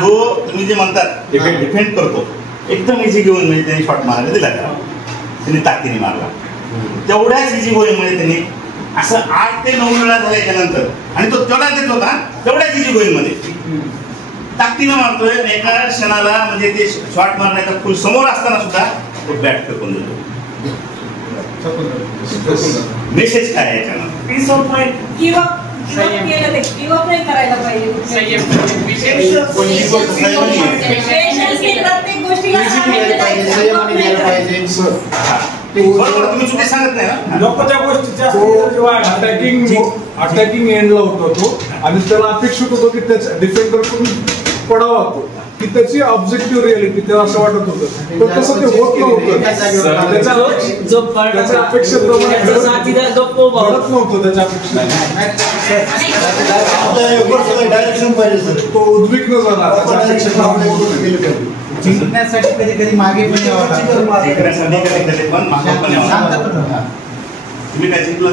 जो तुम्ही जे म्हणतात डिफेंड करतो एकदम इझी घेऊन म्हणजे त्यांनी शॉट मारायला दिला का त्यांनी ताकदीने मारला. तेवढ्याच इझी गोळीमध्ये त्यांनी असं 8 ते 9 वेळा झाल्याच्या नंतर आणि तो तेवढा देत होता तेवढ्याच इझी गोळीमध्ये ताकदीनं मारतोय. एका क्षणाला म्हणजे ते शॉट मारण्याचा फुल समोर असताना सुद्धा तो बॅट फेकून देतो. मेसेज काय याच्यानं तुम्ही चुकी सांगत नाही ना नको त्या गोष्टीच्या अटॅकिंग एंडला होता तो आणि त्याला अपेक्षित होतो की त्याच्या डिफेंडर कडून पडावा होतो की त्याची ऑब्जेक्टिव्ह रिअलिटी त्याला असं वाटत होतं पण तसं ते होत नव्हतं. त्याच्या अपेक्षेप्रमाणे घडत नव्हतं. त्याच्या अपेक्षा तो उद्विग्न झाला त्याच्या अपेक्षेप्रमाणे. जिंकण्यासाठी कधी कधी मागे पण तुम्ही काय जिंकलं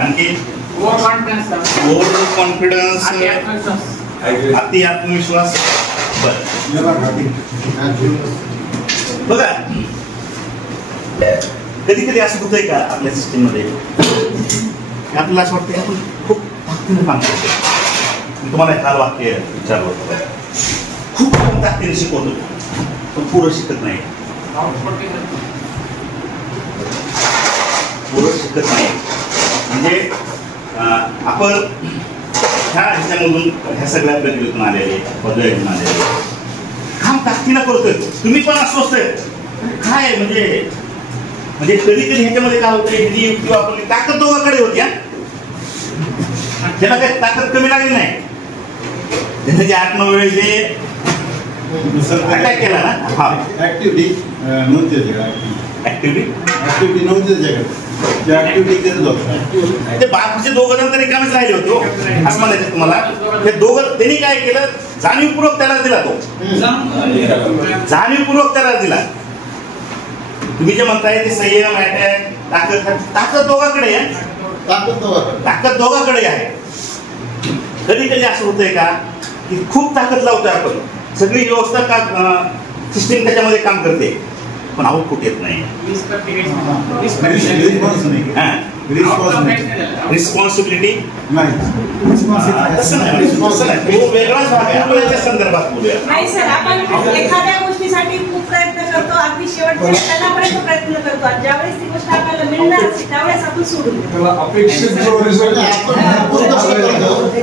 आणखी ओव्हर कॉन्फिडन्स अति आत्मविश्वास. बघा कधी कधी असं होतंय का आपल्या सिस्टीम मध्ये आपल्याला असं वाटतं आपण खूप ताकदीने काम करतो. तुम्हाला काल वाक्य विचारलं होतं खूप आपण ताकदीने शिकवतो पण पुरं शिकत नाही. म्हणजे आपण ह्याच्यामधून ह्या सगळ्या प्रक्रियेतून आलेले पदव्यातून आलेले काम ताकदीनं करतोय. तुम्ही पण अस्वस्थ काय म्हणजे कधी कधी ह्याच्यामध्ये काय होतं ही युक्ती वापरली ताकद दोघांकडे होती. त्याला काही ताकद कमी लागली नाही. त्याचे 8-9 वेळे जे अटॅक केला ना हा ऍक्टिव्हिटी नव्हती ते बाकीचे 2 जण तरी कामच राहिले होतो असं म्हणायचं तुम्हाला. ते 2 त्यांनी काय केलं जाणीवपूर्वक त्याला दिला. तो जाणीवपूर्वक त्याला दिला. तुम्ही जे म्हणताय ते संयम अटॅक ताकद दोघांकडे आहे. ताकद दोघांकडे आहे. कधी कधी असं होतंय का की खूप ताकद लावतोय आपण सगळी व्यवस्था का सिस्टीम त्याच्यामध्ये काम करते पण आउटपुट येत नाही. रिस्पॉन्सिबिलिटी नाही सर. आपण एखाद्या गोष्टी गोष्टीसाठी खूप प्रयत्न करतो, अगदी शेवटच्या क्षणापर्यंत प्रयत्न करतो, आणि ज्यावेळेस ती गोष्ट आपल्याला मिळणार असते त्यावेळेस आपण सोडून देतो. अपेक्षित जो रिझल्ट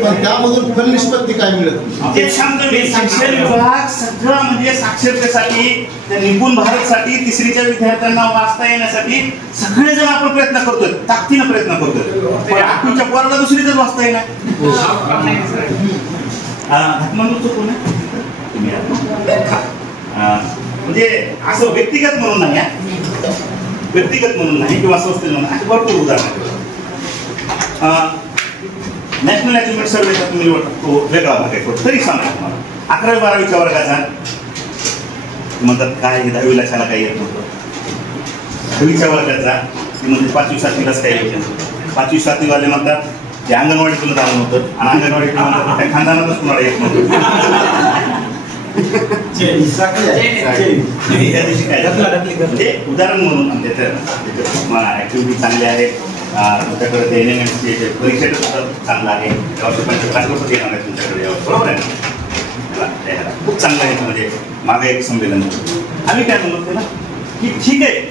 पण त्यामधून फल निष्पत्ती काय मिळत? तेच सांगतो मी. शिक्षण विभाग सगळं म्हणजे साक्षरतेसाठी, त्या निपुण भारतसाठी, तिसरीच्या विद्यार्थ्यांना वाचता येण्यासाठी सगळेजण आपण प्रयत्न करतोय, ताकदीनं प्रयत्न करतोय. पण 8वीच्या पोराला दुसरीच वाचता येणार. कोण आहे तुम्ही? म्हणजे असं व्यक्तिगत म्हणून नाही, व्यक्तिगत म्हणून नाही किंवा संस्थेत म्हणून, असे भरपूर उदाहरण. नॅशनल अचिव्हमेंट सर्वेचा तुम्ही तो वेगळा भाग आहे, तरी सांगा तुम्हाला 11वी 12वीच्या वर्गाचा म्हणतात काय 10वीला शाळा काही येत नव्हतं. 10वीच्या वर्गाचा म्हणजे 5वी 7वीलाच काही येत नव्हतं. 5वी 7वी वाले म्हणतात ते अंगणवाडीतून जाणं नव्हतं, आणि अंगणवाडीतून म्हणतात त्या खानदानातच कुणाला येत नव्हतं. म्हणजे उदाहरण म्हणून ऍक्टिव्हिटी चांगली आहे. तुमच्याकडे ते NMMC परीक्षेत सुद्धा चांगलं आहे. राष्ट्रपती येणार आहे तुमच्याकडे, बरोबर आहे ना? खूप चांगलं आहे. म्हणजे मागे एक संमेलन आम्ही काय म्हणतो ना की ठीक आहे,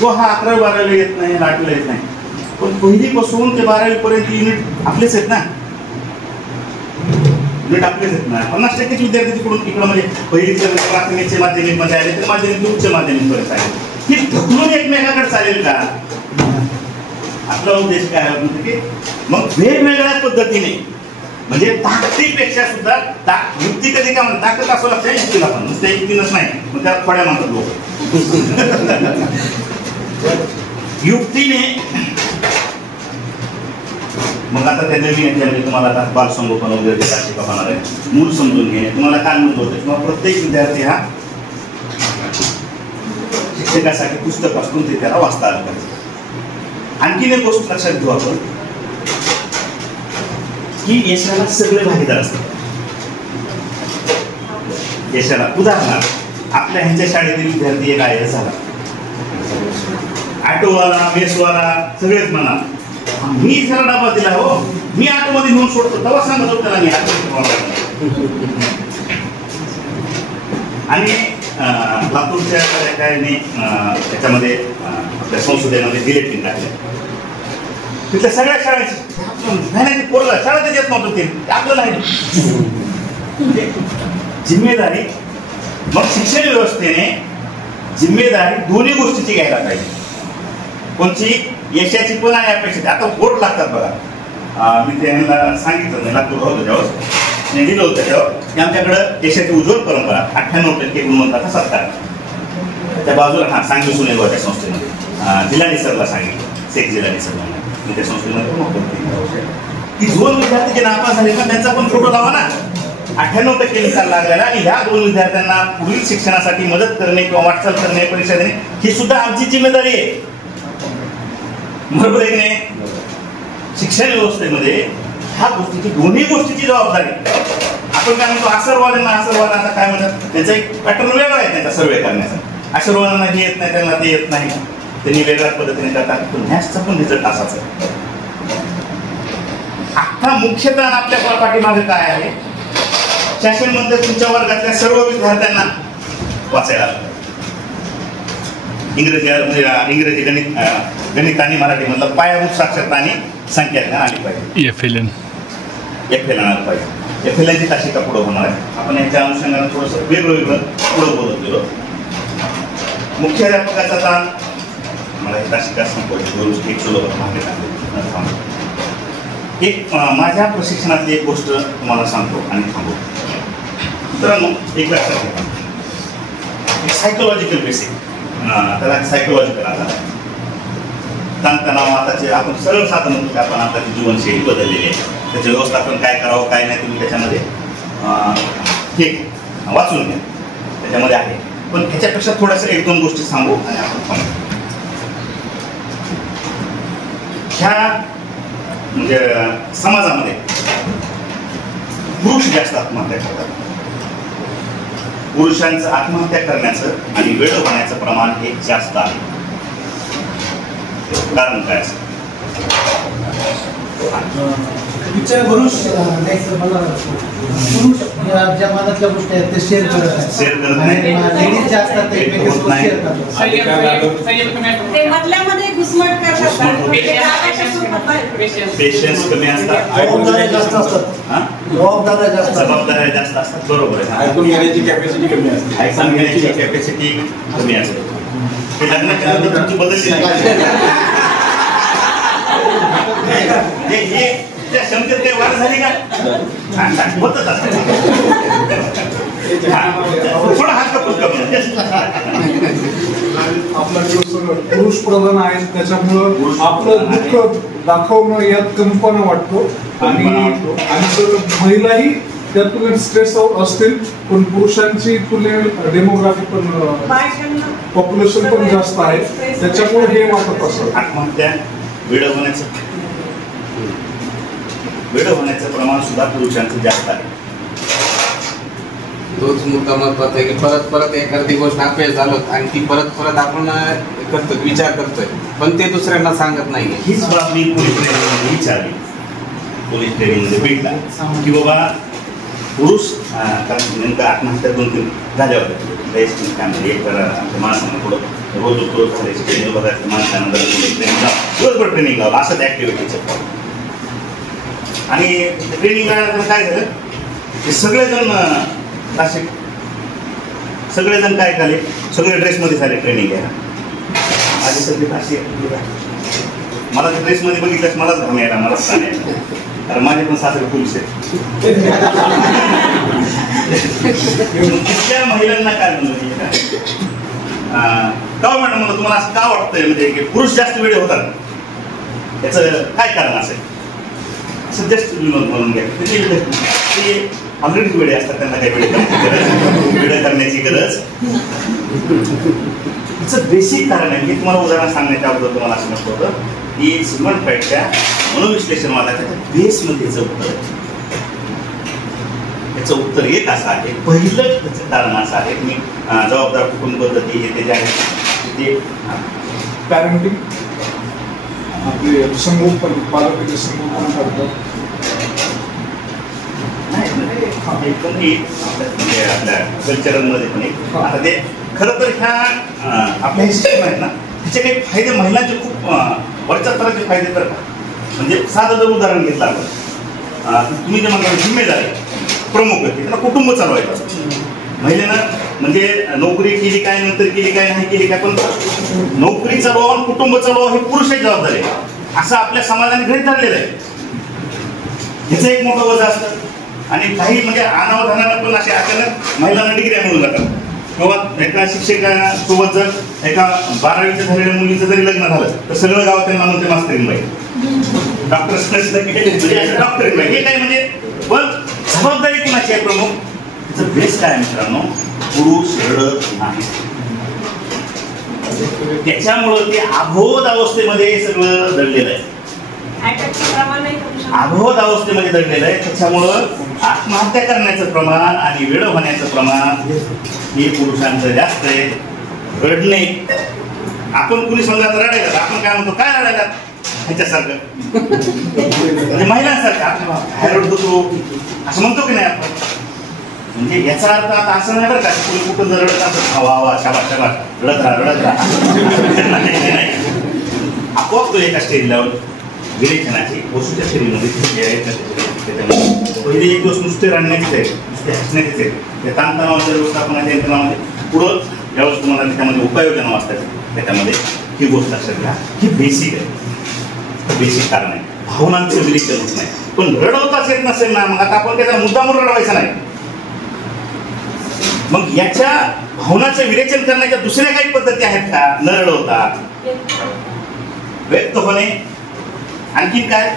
तो हा 11वी 12वी येत नाही, 8वीला येत नाही, पण पहिलीपासून ते 12वी पर्यंत युनिट आपलेच आहेत ना. युनिट आपलेच आहेत ना. 50% विद्यार्थी तिकडून इकडं म्हणजे पहिलीचे प्राथमिकचे माध्यमिकमध्ये आले, तर माध्यमिक उच्च माध्यमिक पर्यंत आले. हे ढकलून एकमेकाकडे चालेल का? आपला उद्देश काय होतं की मग वेगवेगळ्या पद्धतीने, म्हणजे ताकदीपेक्षा सुद्धा युक्ती कधी काय म्हणतात, ताकद असं लागतं युक्तीला पण, नुसत्या युक्तीनंच नाही, मग त्याला थोड्या म्हणतात लोक. युक्तीने मग आता त्या नवीन याच्यामध्ये तुम्हाला आता बालसंगोपन वगैरे शिकवणार आहे, मूल समजून घेणे, तुम्हाला काय म्हणत होतं किंवा प्रत्येक विद्यार्थी हा शिक्षकासाठी पुस्तक वाचून ते त्याला वाचता आलं पाहिजे. आणखीन एक गोष्ट लक्षात घेऊ आपण की यशाला सगळे भागीदार असतात. यशाला उदाहरणार्थ आपल्या ह्यांच्या शाळेतील विद्यार्थी एक आहे झाला, ऑटोवाला, मेसवाला, सगळेच म्हणा मी त्याला डबा दिला, हो मी ऑटोमध्ये घेऊन सोडतो, तेव्हा सांगत होतो त्याला मी आणि लातूरच्या काय त्याच्यामध्ये आपल्या संसदेमध्ये डिलेक्टिंग टाकले, तिथल्या सगळ्या शाळेची नाही पोरला शाळेतच येत नव्हतं ते आपलं नाही. जिम्मेदारी मग शिक्षण व्यवस्थेने जिम्मेदारी दोन्ही गोष्टीची घ्यायला पाहिजे. कोणची? यशाची पण आणि अपेक्षित. आता बोर्ड लागतात बघा, मी त्यांना सांगितलं नाही, लातूर होतं त्यावेळेस मी दिलं होतं तेव्हा की आमच्याकडं यशाची उज्ज्वल परंपरा 98% गुणवंताचा सत्कार. त्या बाजूला हा सांगली सुनेगाव त्या संस्थेमध्ये जिल्हानी सरला सांगितलं, शेख जिल्हानी सर मी त्या संस्थेमध्ये की 2 विद्यार्थी जे नापास झाले पण त्यांचा पण फोटो लावा ना. 98% निकाल लागलेला आणि ह्या 2 विद्यार्थ्यांना पुढील शिक्षणासाठी मदत करणे किंवा वाटचाल करणे, परीक्षा देणे ही सुद्धा आमची जिम्मेदारी आहे. बरोबर आहे की नाही? शिक्षण व्यवस्थेमध्ये ह्या गोष्टीची दोन्ही गोष्टीची जबाबदारी. आपण काय म्हणतो आसरवाल्यांना आता काय म्हणतात, त्यांचा एक पॅटर्न वेगळा आहे त्यांचा सर्वे करण्याचा. आसरवाल्यांना हे येत नाही, त्यांना ते येत नाही, त्यांनी वेगळ्याच पद्धतीने करतात. पण मॅथ्सचा पण रिझल्ट असाच आहे. आता मुख्यतः आपल्या पाठीमागे काय आहे, शासन म्हणतं तुमच्या वर्गातल्या सर्व विद्यार्थ्यांना वाचायला इंग्रजी गणित आणि मराठीमधलं पायाभूत साक्षरता आणि संख्याज्ञान आली पाहिजे. FLN आलं पाहिजे. FLNची तासिका पुढं होणार आहे. आपण याच्या अनुषंगाने थोडंसं वेगळं पुढं बोलत गेलो. मुख्याध्यापकाचा ताण मला ही तासिका संपवली एक सुलभ मागे एक माझ्या प्रशिक्षणातली एक गोष्ट तुम्हाला सांगतो आणि थांबवतो. मित्रांनो, एक लक्षात घ्या, सायकोलॉजिकल बेसिक त्याला सायकोलॉजिकल आधार आहे. ताणतणाव आताचे आपण सरळ साधन होतो की आपण आपल्याची जीवनशैली बदललेली आहे, त्याचे व्यवस्थापन काय करावं काय नाही तुम्ही त्याच्यामध्ये हे वाचून घ्या, त्याच्यामध्ये आहे. पण ह्याच्यापेक्षा थोड्याशा 1-2 गोष्टी सांगू आणि आपण थांबू. ह्या म्हणजे समाजामध्ये पुरुष जास्त आत्महत्या करतात. पुरुषांचं आत्महत्या करण्याचं आणि वेळ होण्याचं प्रमाण हे जास्त आहे. कारण काय असतं? पुरुष ज्या मनातल्या गोष्टी आहेत ते शेअर करत नाही. लेडीज ज्या असतात ते एकमेकांसोबत शेअर करतात. ते मधल्यामध्ये घुसमट करतात. पेशन्स कमी असतात, जबाबदाऱ्या जास्त असतात. जबाबदाऱ्या जास्त असतात. बरोबर आहे. ऐकून घेण्याची कॅपॅसिटी कमी असते. ऐकून घेण्याची कॅपॅसिटी कमी असते. ते लग्नाच्या नंतर तुमची बदलली नाही. त्या क्षमतेत काही वाढ झाली का? होतच असतं. थोडा हात कपूर कमी. आपल्याकडे पुरुष प्रधान आहेत त्याच्यामुळं आपलं दुःख दाखवणं यात कमीपणा वाटतो आणि जर महिलाही त्या तुलनेत स्ट्रेस आउट असतील, पण पुरुषांची तुलनेत डेमोग्राफी पण पॉप्युलेशन पण जास्त आहे, त्याच्यामुळे हे वाटत असतं. आत्महत्या, वेळ होण्याचं प्रमाण सुद्धा पुरुषांचं जास्त आहे. तोच मुद्दा महत्वाचा आहे की परत परत एखादी गोष्ट अपयश झालं आणि ती परत परत आपण करतो, विचार करतोय, पण ते दुसऱ्यांना सांगत नाही. हीच बाब मी पोलीस ट्रेनिंगमध्ये विचारली, पोलीस ट्रेनिंगमध्ये भेटला की बाबा पुरुष नेमकं आत्महत्या 2-3 झाल्या होत्या. एक आमच्या माणसानं पुढं रोज ट्रेनिंग बघायचं, माणसानं दिवसभर ट्रेनिंग लावलं असंच ॲक्टिव्हिटीचं. आणि ट्रेनिंगला काय झालं की सगळेजण काय झाले, सगळे ड्रेसमध्ये झाले ट्रेनिंग घ्यायला. माझी सगळी अशी मला त्या ड्रेसमध्ये बघितल्यास मलाच घाम यायला, मलाच सांग यायला, कारण माझे पण सासरे पोलीस आहेत. तिथल्या महिलांना काय म्हणलं का मॅडम, मला तुम्हाला असं का वाटतंय म्हणजे की पुरुष जास्त वेळ होतात, याचं काय कारण असेल? जस्ट विनोद म्हणून घ्या. ते ऑलरेडी वेळे असतात, त्यांना काही वेळ करण्याची गरज. त्याचं बेसिक कारण आहे. मी तुम्हाला उदाहरण सांगण्याच्या अगोदर तुम्हाला असं म्हटलं होतं की सिग्मंड फ्राईडच्या मनोविश्लेषणवादाच्या बेसमध्ये याचं उत्तर आहे. याचं उत्तर एक असं आहे, पहिलं त्याचं कारण असं आहे की जबाबदार कुटुंब पद्धती हे ते जे आहे ते पॅरेंटिंग, आपले संगोपन, बालकाचे संगोपन करतात. म्हणजे आपल्या कल्चरमध्ये पण आता ते खरं तर ह्या आपल्या हिस्ट्री आहेत ना, तिचे काही फायदे महिलांचे खूप वरच्या स्तराचे फायदे तर म्हणजे साधं जर उदाहरण घेतलं आपण, तुम्ही जे म्हणता जिम्मेदारी प्रमुख आहे, त्यांना कुटुंब चालवायचं असतं. महिलेनं म्हणजे नोकरी केली काय, नंतर केली काय, नाही केली काय, पण नोकरी चालवावं, कुटुंब चालवावं हे पुरुषाची जबाबदारी आहे असं आपल्या समाजाने गृहीत धरलेलं आहे. ह्याचं एक मोठं वजन असतं. आणि काही म्हणजे अनावधानानं पण असे अचानक महिलांना डिग्र्या मिळून जातात, किंवा एका शिक्षकासोबत जर एका 12वीचं झालेल्या मुलीचं जरी लग्न झालं तर सगळं गाव त्यांना म्हणते मास्तरीन बाई, डॉक्टर डॉक्टरीन बाई, हे काय म्हणजे. पण जबाबदारी कुणाची आहे प्रमुख? त्याचं बेस्ट काय मित्रांनो, पुरुष रडत नाही. त्याच्यामुळं ते अबोध अवस्थेमध्ये सगळं दडलेलं आहे, अबोध अवस्थेमध्ये दडलेलं आहे. त्याच्यामुळं आत्महत्या करण्याचं प्रमाण आणि वेळ होण्याचं प्रमाण हे पुरुषांचं जास्त आहे. रडणे, आपण कुणी समजा रडायला, आपण काय म्हणतो, काय रडायला ह्याच्यासारखं म्हणजे महिलांसारखं काय रडतो तू असं म्हणतो की नाही आपण. म्हणजे याचा अर्थ आता असं नाही बरं का, कुणी कुठं जर रडत असं वा वा शाबास शाबास रडत राहा नाही. आपोआप तो एका स्टेजला विरेचनाची वस्तूच्या शरीरामध्ये त्याच्यामध्ये पहिले एक दिवस नुसते रडण्याचीच आहे, नुसते हसण्याचीच आहे. त्या ताणतणावाच्या व्यवस्थापनाच्या यंत्रणामध्ये पुढं ज्यावेळेस तुम्हाला त्याच्यामध्ये उपाययोजना असतात त्याच्यामध्ये ही गोष्ट लक्षात घ्या. ही बेसिक आहे, बेसिक कारण आहे. भावनांचं विरेचन होत नाही, पण रडवताच येत नसेल ना, मग आता आपण त्याचा मुद्दामून रडवायचा नाही. मग याच्या भावनाचं विरेचन करण्याच्या दुसऱ्या काही पद्धती आहेत का? न रडवता व्यक्त होणे, आणखी काय,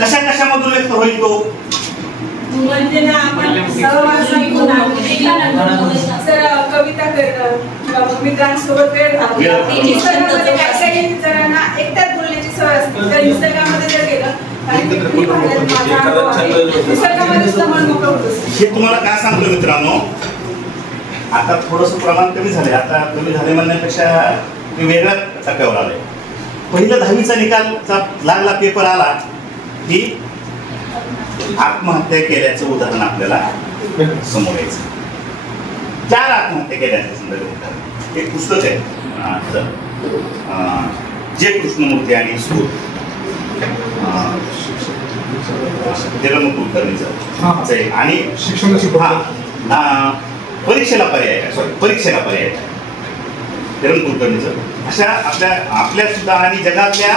कशा कशामधून व्यक्त होईल तो? म्हणजे ना आपण कविता करणं किंवा मित्रांसोबत वेळ घालवणं. निसर्गामध्ये काही जणांना एकट्यात बोलण्याची सवय असते, तर निसर्गामध्ये जर गेलं निसर्गामध्ये मन मोकळं होतं. हे तुम्हाला काय सांगतो मित्रांनो, आता थोडंसं प्रमाण कमी झाले, आता कमी झाले म्हणण्यापेक्षा ते वेगळ्या टप्प्यावर आले. पहिलं 10वीचा निकालचा लागला, पेपर आला की आत्महत्या केल्याचं उदाहरण आपल्याला समोर यायचं. 4 आत्महत्या केल्याच्या संदर्भात एक पुस्तक आहे जे कृष्णमूर्ती आणि स्कूल कुलकर्णीचं आणि शिक्षणाची परीक्षेला पर्याय किरण कुलकर्णीचं अशा आपल्या सुद्धा आणि जगातल्या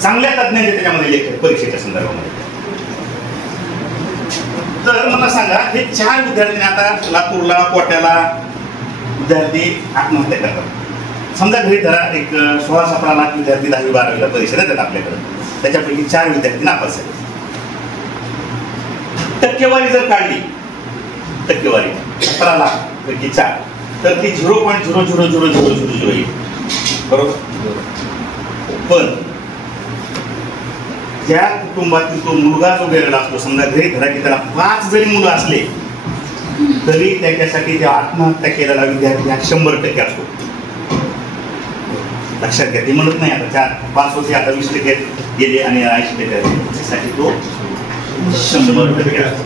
चांगल्या तज्ञांचे त्याच्यामध्ये लेख आहेत परीक्षेच्या संदर्भामध्ये. तर मला सांगा, हे 4 विद्यार्थ्यांनी आता लातूरला कोट्याला विद्यार्थी आत्महत्या करतात. समजा घरी धरा एक 16-17 लाख विद्यार्थी 10वी-12वीला परीक्षा देतात आपल्याकडे, त्याच्यापैकी 4 विद्यार्थी नापास आहेत. टक्केवारी जर काढली, 17 लाख पैकी 4, तर ती 0.00000 येईल. बरोबर. पण त्या कुटुंबातील तो मुलगा जो गेलेला असतो, समजा घरी धरा की त्याला 5 जरी मुलं असले तरी त्याच्यासाठी त्या आत्महत्या केलेला विद्यार्थी हा 100% असतो. लक्षात घ्या, ते म्हणत नाही आता 4-5 होते, आता 20% गेले आणि 80% त्याच्यासाठी तो 100% असतो.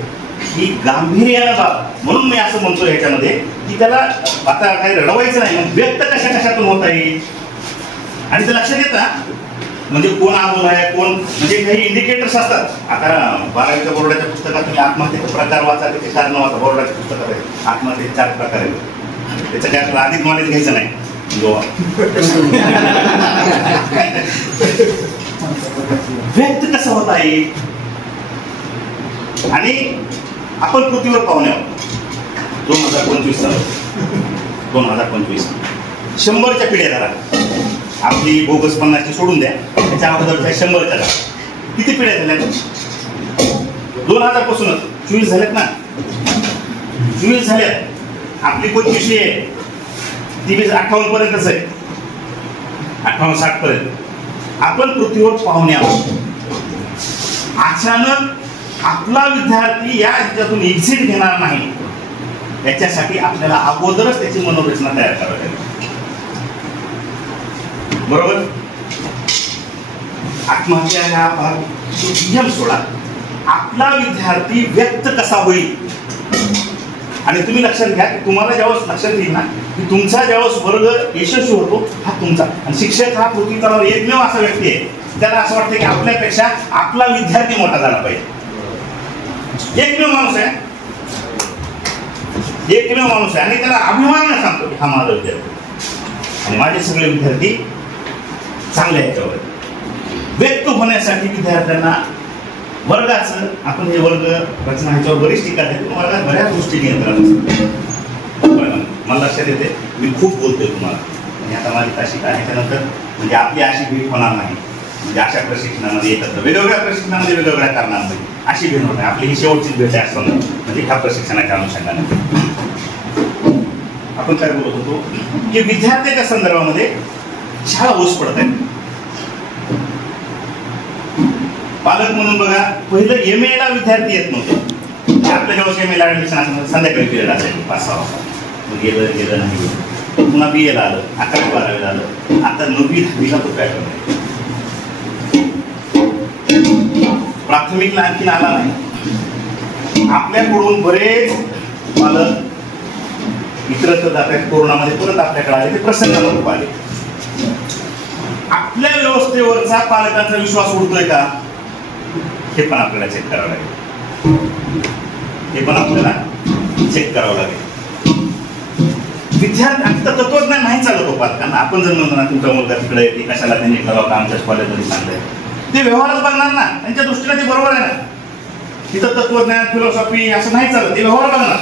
ही गांभीर्यानं बाब. म्हणून मी असं म्हणतो ह्याच्यामध्ये की त्याला आता काही रडवायचं नाही, व्यक्त कशातून होत आहे आणि ते लक्षात येतं. म्हणजे कोण आबोल आहे, कोण म्हणजे काही इंडिकेटर्स असतात. आता 12वीच्या बोर्डाच्या पुस्तकात तुम्ही आत्महत्येचे प्रकार वाचा, त्याचे कारण वाचा. बोर्डाच्या पुस्तकात आहे आत्महत्येचे 4 प्रकार आहेत. त्याचं काय आपल्याला अधिक नॉलेज घ्यायचं नाही. व्यक्त कसं होत आहे आणि आपण पृथ्वीवर पाहुणे आहोत. 2025 साल 2025 100च्या पिढ्या धरा. आपली बोगस 50ची सोडून द्या, त्याच्या अगोदरच्या 100च्या धरा. किती पिढ्या झाल्या? 2000 पासूनच 24 झाल्यात ना. 24 झाल्यात. आपली 25 आहे, ती 58 पर्यंतच आहे, 58-60 पर्यंत. आपण पृथ्वीवर पाहुणे आहोत. अचानक आपला विद्यार्थी या ह्याच्यातून एक्झिट घेणार नाही, याच्यासाठी आपल्याला अगोदरच त्याची मनोरचना तयार करावी लागेल. बरोबर. आत्महत्या हा भाग नियम सोडा. आपला विद्यार्थी व्यक्त कसा होईल. आणि तुम्ही लक्षात घ्या की तुम्हाला ज्यावेळेस लक्षात येईल ना की तुमचा ज्यावेळेस वर्ग यशस्वी होतो हा तुमचा. आणि शिक्षक हा पृथ्वीतलावर एकमेव असा व्यक्ती आहे त्याला असं वाटतं की आपल्यापेक्षा आपला विद्यार्थी मोठा झाला पाहिजे. एकमेव माणूस आहे आणि त्याला अभिमानाने सांगतो की हा माझा विद्यार्थी आणि माझे सगळे विद्यार्थी चांगले ह्याच्यावर. व्यक्त होण्यासाठी विद्यार्थ्यांना वर्गाचं आपण हे वर्ग रचना ह्याच्यावर बरीच टीका आहे. वर्गात बऱ्याच गोष्टी नियंत्रण असतात. मला लक्षात येते मी खूप बोलतोय तुम्हाला आणि आता माझी ताशी काय त्यानंतर म्हणजे आपली अशी भेट होणार नाही. म्हणजे अशा प्रशिक्षणामध्ये एकत्र वेगवेगळ्या प्रशिक्षणामध्ये वेगवेगळ्या कारणांमध्ये अशी भेट होत नाही. आपली ही शेवटचीच भेट आहे असं म्हणजे ह्या प्रशिक्षणाच्या अनुषंगाने आपण काय बोलत होतो की विद्यार्थ्याच्या संदर्भामध्ये शाळा ओस पडत आहे. पालक म्हणून बघा, पहिलं MA ला विद्यार्थी येत नव्हते. आपल्या जेव्हा MA ला ऍडमिशन असं संध्याकाळी पिरियड असायचं 5-6 वाजता. गेलं नाही. पुन्हा BA ला आलं, 11वी-12वी ला आलं, आता 9वी-10वीला तो काय करणार. प्राथमिकला आणखीन आला नाही. आपल्याकडून बरेच पालक इतरत्र जात आहेत. कोरोनामध्ये परत आपल्याकडे आले, ते प्रसंग खूप आले. आपल्या व्यवस्थेवरचा पालकांचा विश्वास उडतोय का हे पण आपल्याला चेक करावं लागेल. विद्यार्थी तत्वज्ञान नाही चालत हो पालकांना. आपण जर म्हणतो ना तुमचा मुलगा तिकडे की कशाला त्यांनी करावं, आमच्याच कॉलेजमध्ये चांगलंय, ते व्यवहारात बघणार ना. त्यांच्या दृष्टीने ते बरोबर आहे ना. तिथं तत्वज्ञान फिलॉसॉफी असं नाही चालत, ते व्यवहार बघणार.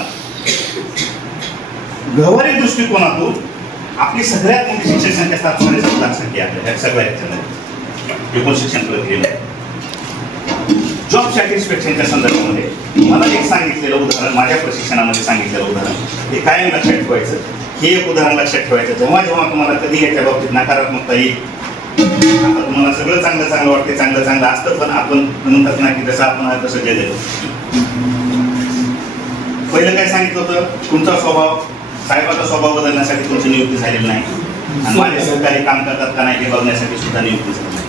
व्यावहारिक दृष्टिकोनातून आपली सगळ्यात मोठी शिक्षण संख्या 7.7 लाख संख्या आहे ह्या सगळ्या ह्याच्यामध्ये एकूण शिक्षण प्रक्रियेला. जॉब सॅटिस्फॅक्शनच्या संदर्भामध्ये मला एक सांगितलेलं उदाहरण, माझ्या प्रशिक्षणामध्ये सांगितलेलं उदाहरण हे कायम लक्षात ठेवायचं. हे एक उदाहरण लक्षात ठेवायचं. जेव्हा जेव्हा तुम्हाला कधी याच्या बाबतीत नकारात्मकता येईल, आता तुम्हाला सगळं चांगलं वाटते, चांगलं असतं, पण आपण म्हणतात ना की जसं आपण आहे तसं जग आहे. पहिलं काय सांगितलं होतं, तुमचा स्वभाव, साहेबाचा स्वभाव बदलण्यासाठी तुमची नियुक्ती झालेली नाही आणि माझे सहकारी काम करतात का नाही हे बघण्यासाठी सुद्धा नियुक्ती झाली नाही.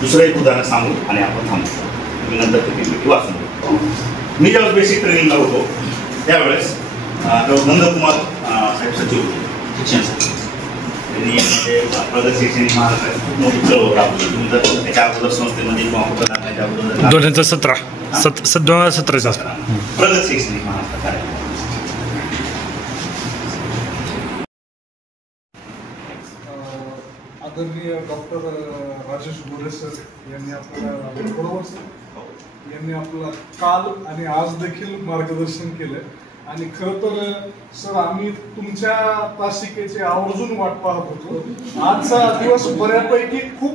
दुसरं एक उदाहरण सांगू आणि आपण थांबतो. मी नंतर ती वाचून होतो. मी ज्यावेळेस बेसिक ट्रेनिंगला होतो त्यावेळेस नंदकुमार साहेब सचिव शिक्षण त्यांनी प्रगत शैक्षणिक महाराष्ट्रात खूप मोठी चळवळ राबवली. तुमचं त्याच्या अगोदर संस्थेमध्ये किंवा कुठं टाकण्याच्या अगोदर 2017 प्रगत शैक्षणिक महाराष्ट्र आदरणीय डॉक्टर राजेश गोरे सर यांनी आपल्याला बरोबर सर यांनी आपल्याला काल आणि आज देखील मार्गदर्शन केलं. आणि खरं तर सर आम्ही तुमच्या तासिकेची आवर्जून वाट पाहत होतो. आजचा दिवस बऱ्यापैकी खूप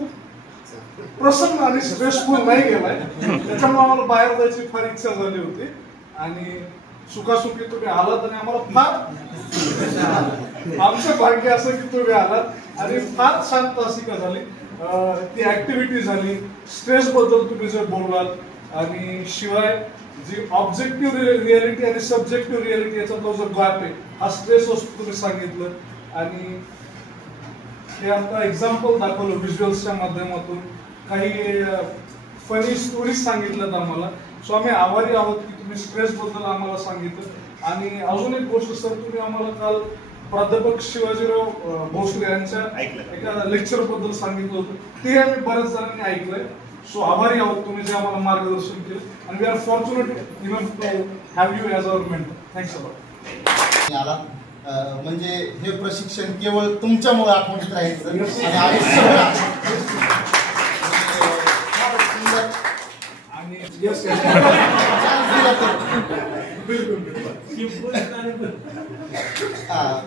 प्रसन्न आणि स्ट्रेसफुल नाही गेलाय, त्याच्यामुळे आम्हाला बाहेर जायची फार इच्छा झाली होती. आणि सुखासुखी तुम्ही आलात आणि आम्हाला फार आमचं भाग्य असं की तुम्ही आलात आणि फार छान तासिका झाली. ती ऍक्टिव्हिटी झाली, स्ट्रेस बद्दल तुम्ही जर बोललात आणि शिवाय जी ऑब्जेक्टिव्ह रियालिटी आणि सब्जेक्टिव्ह रियालिटी याचा जो गॅप आहे हा स्ट्रेस असतो तुम्ही सांगितलं. आणि हे आता एक्झाम्पल दाखवलं व्हिज्युअल्सच्या माध्यमातून, काही फनी स्टोरीज सांगितल्यात आम्हाला. सो आम्ही आभारी आहोत की तुम्ही स्ट्रेस बद्दल आम्हाला सांगितलं. आणि अजून एक गोष्ट सर, तुम्ही आम्हाला काल प्राध्यापक शिवाजीराव भोसले यांच्या एका लेक्चर बद्दल सांगितलं होतं, ते आम्ही बऱ्याच जणांनी ऐकलंय. सो आभारी आहोत तुम्ही जे आम्हाला मार्गदर्शन केलं. आणि we are fortunate even to have you as our mentor. Thanks a lot. म्हणजे हे प्रशिक्षण केवळ तुमच्यामुळे आठवणीत राहायचं आणि आयुष्यभर.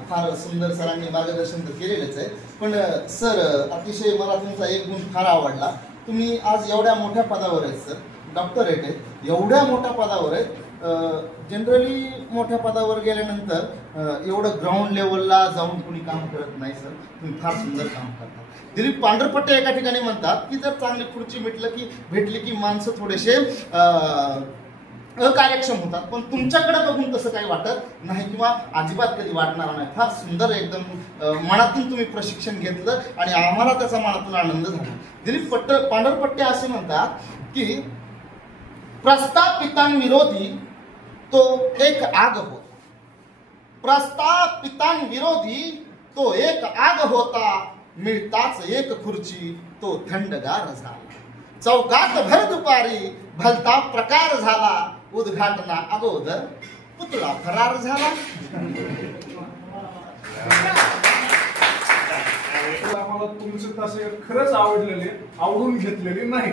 फार सुंदर सरांनी मार्गदर्शन तर केलेलंच आहे. पण सर अतिशय मला तुमचा एक गुण फार आवडला. तुम्ही आज एवढ्या मोठ्या पदावर आहेत सर, डॉक्टरेट आहेत, एवढ्या मोठ्या पदावर आहेत. जनरली मोठ्या पदावर गेल्यानंतर एवढं ग्राउंड लेवलला जाऊन कोणी काम करत नाही सर. तुम्ही फार सुंदर काम करता. दिलीप पांढरपट्टे एका ठिकाणी म्हणतात की जर चांगली खुर्ची भेटली की माणसं थोडेसे अकार्यक्षम होतात, पण तुमच्याकडे बघून तसं काही वाटत नाही किंवा अजिबात कधी वाटणार नाही. फार सुंदर एकदम मनातून तुम्ही प्रशिक्षण घेतलं आणि आम्हाला त्याचा मनातून आनंद झाला. दिलीप पांढरपट्टे असे म्हणतात की प्रस्थापितांविरोधी तो एक आग होता. प्रस्थापितांविरोधी तो एक आग होता, मिळताच एक खुर्ची तो थंडगार झाला. चौकात भर दुपारी भलता प्रकार झाला, उद्घाटना अगोदर पुतळा फरार झाला. आम्हाला तुमचे तासे खरंच आवडलेले, आवडून घेतलेले नाही.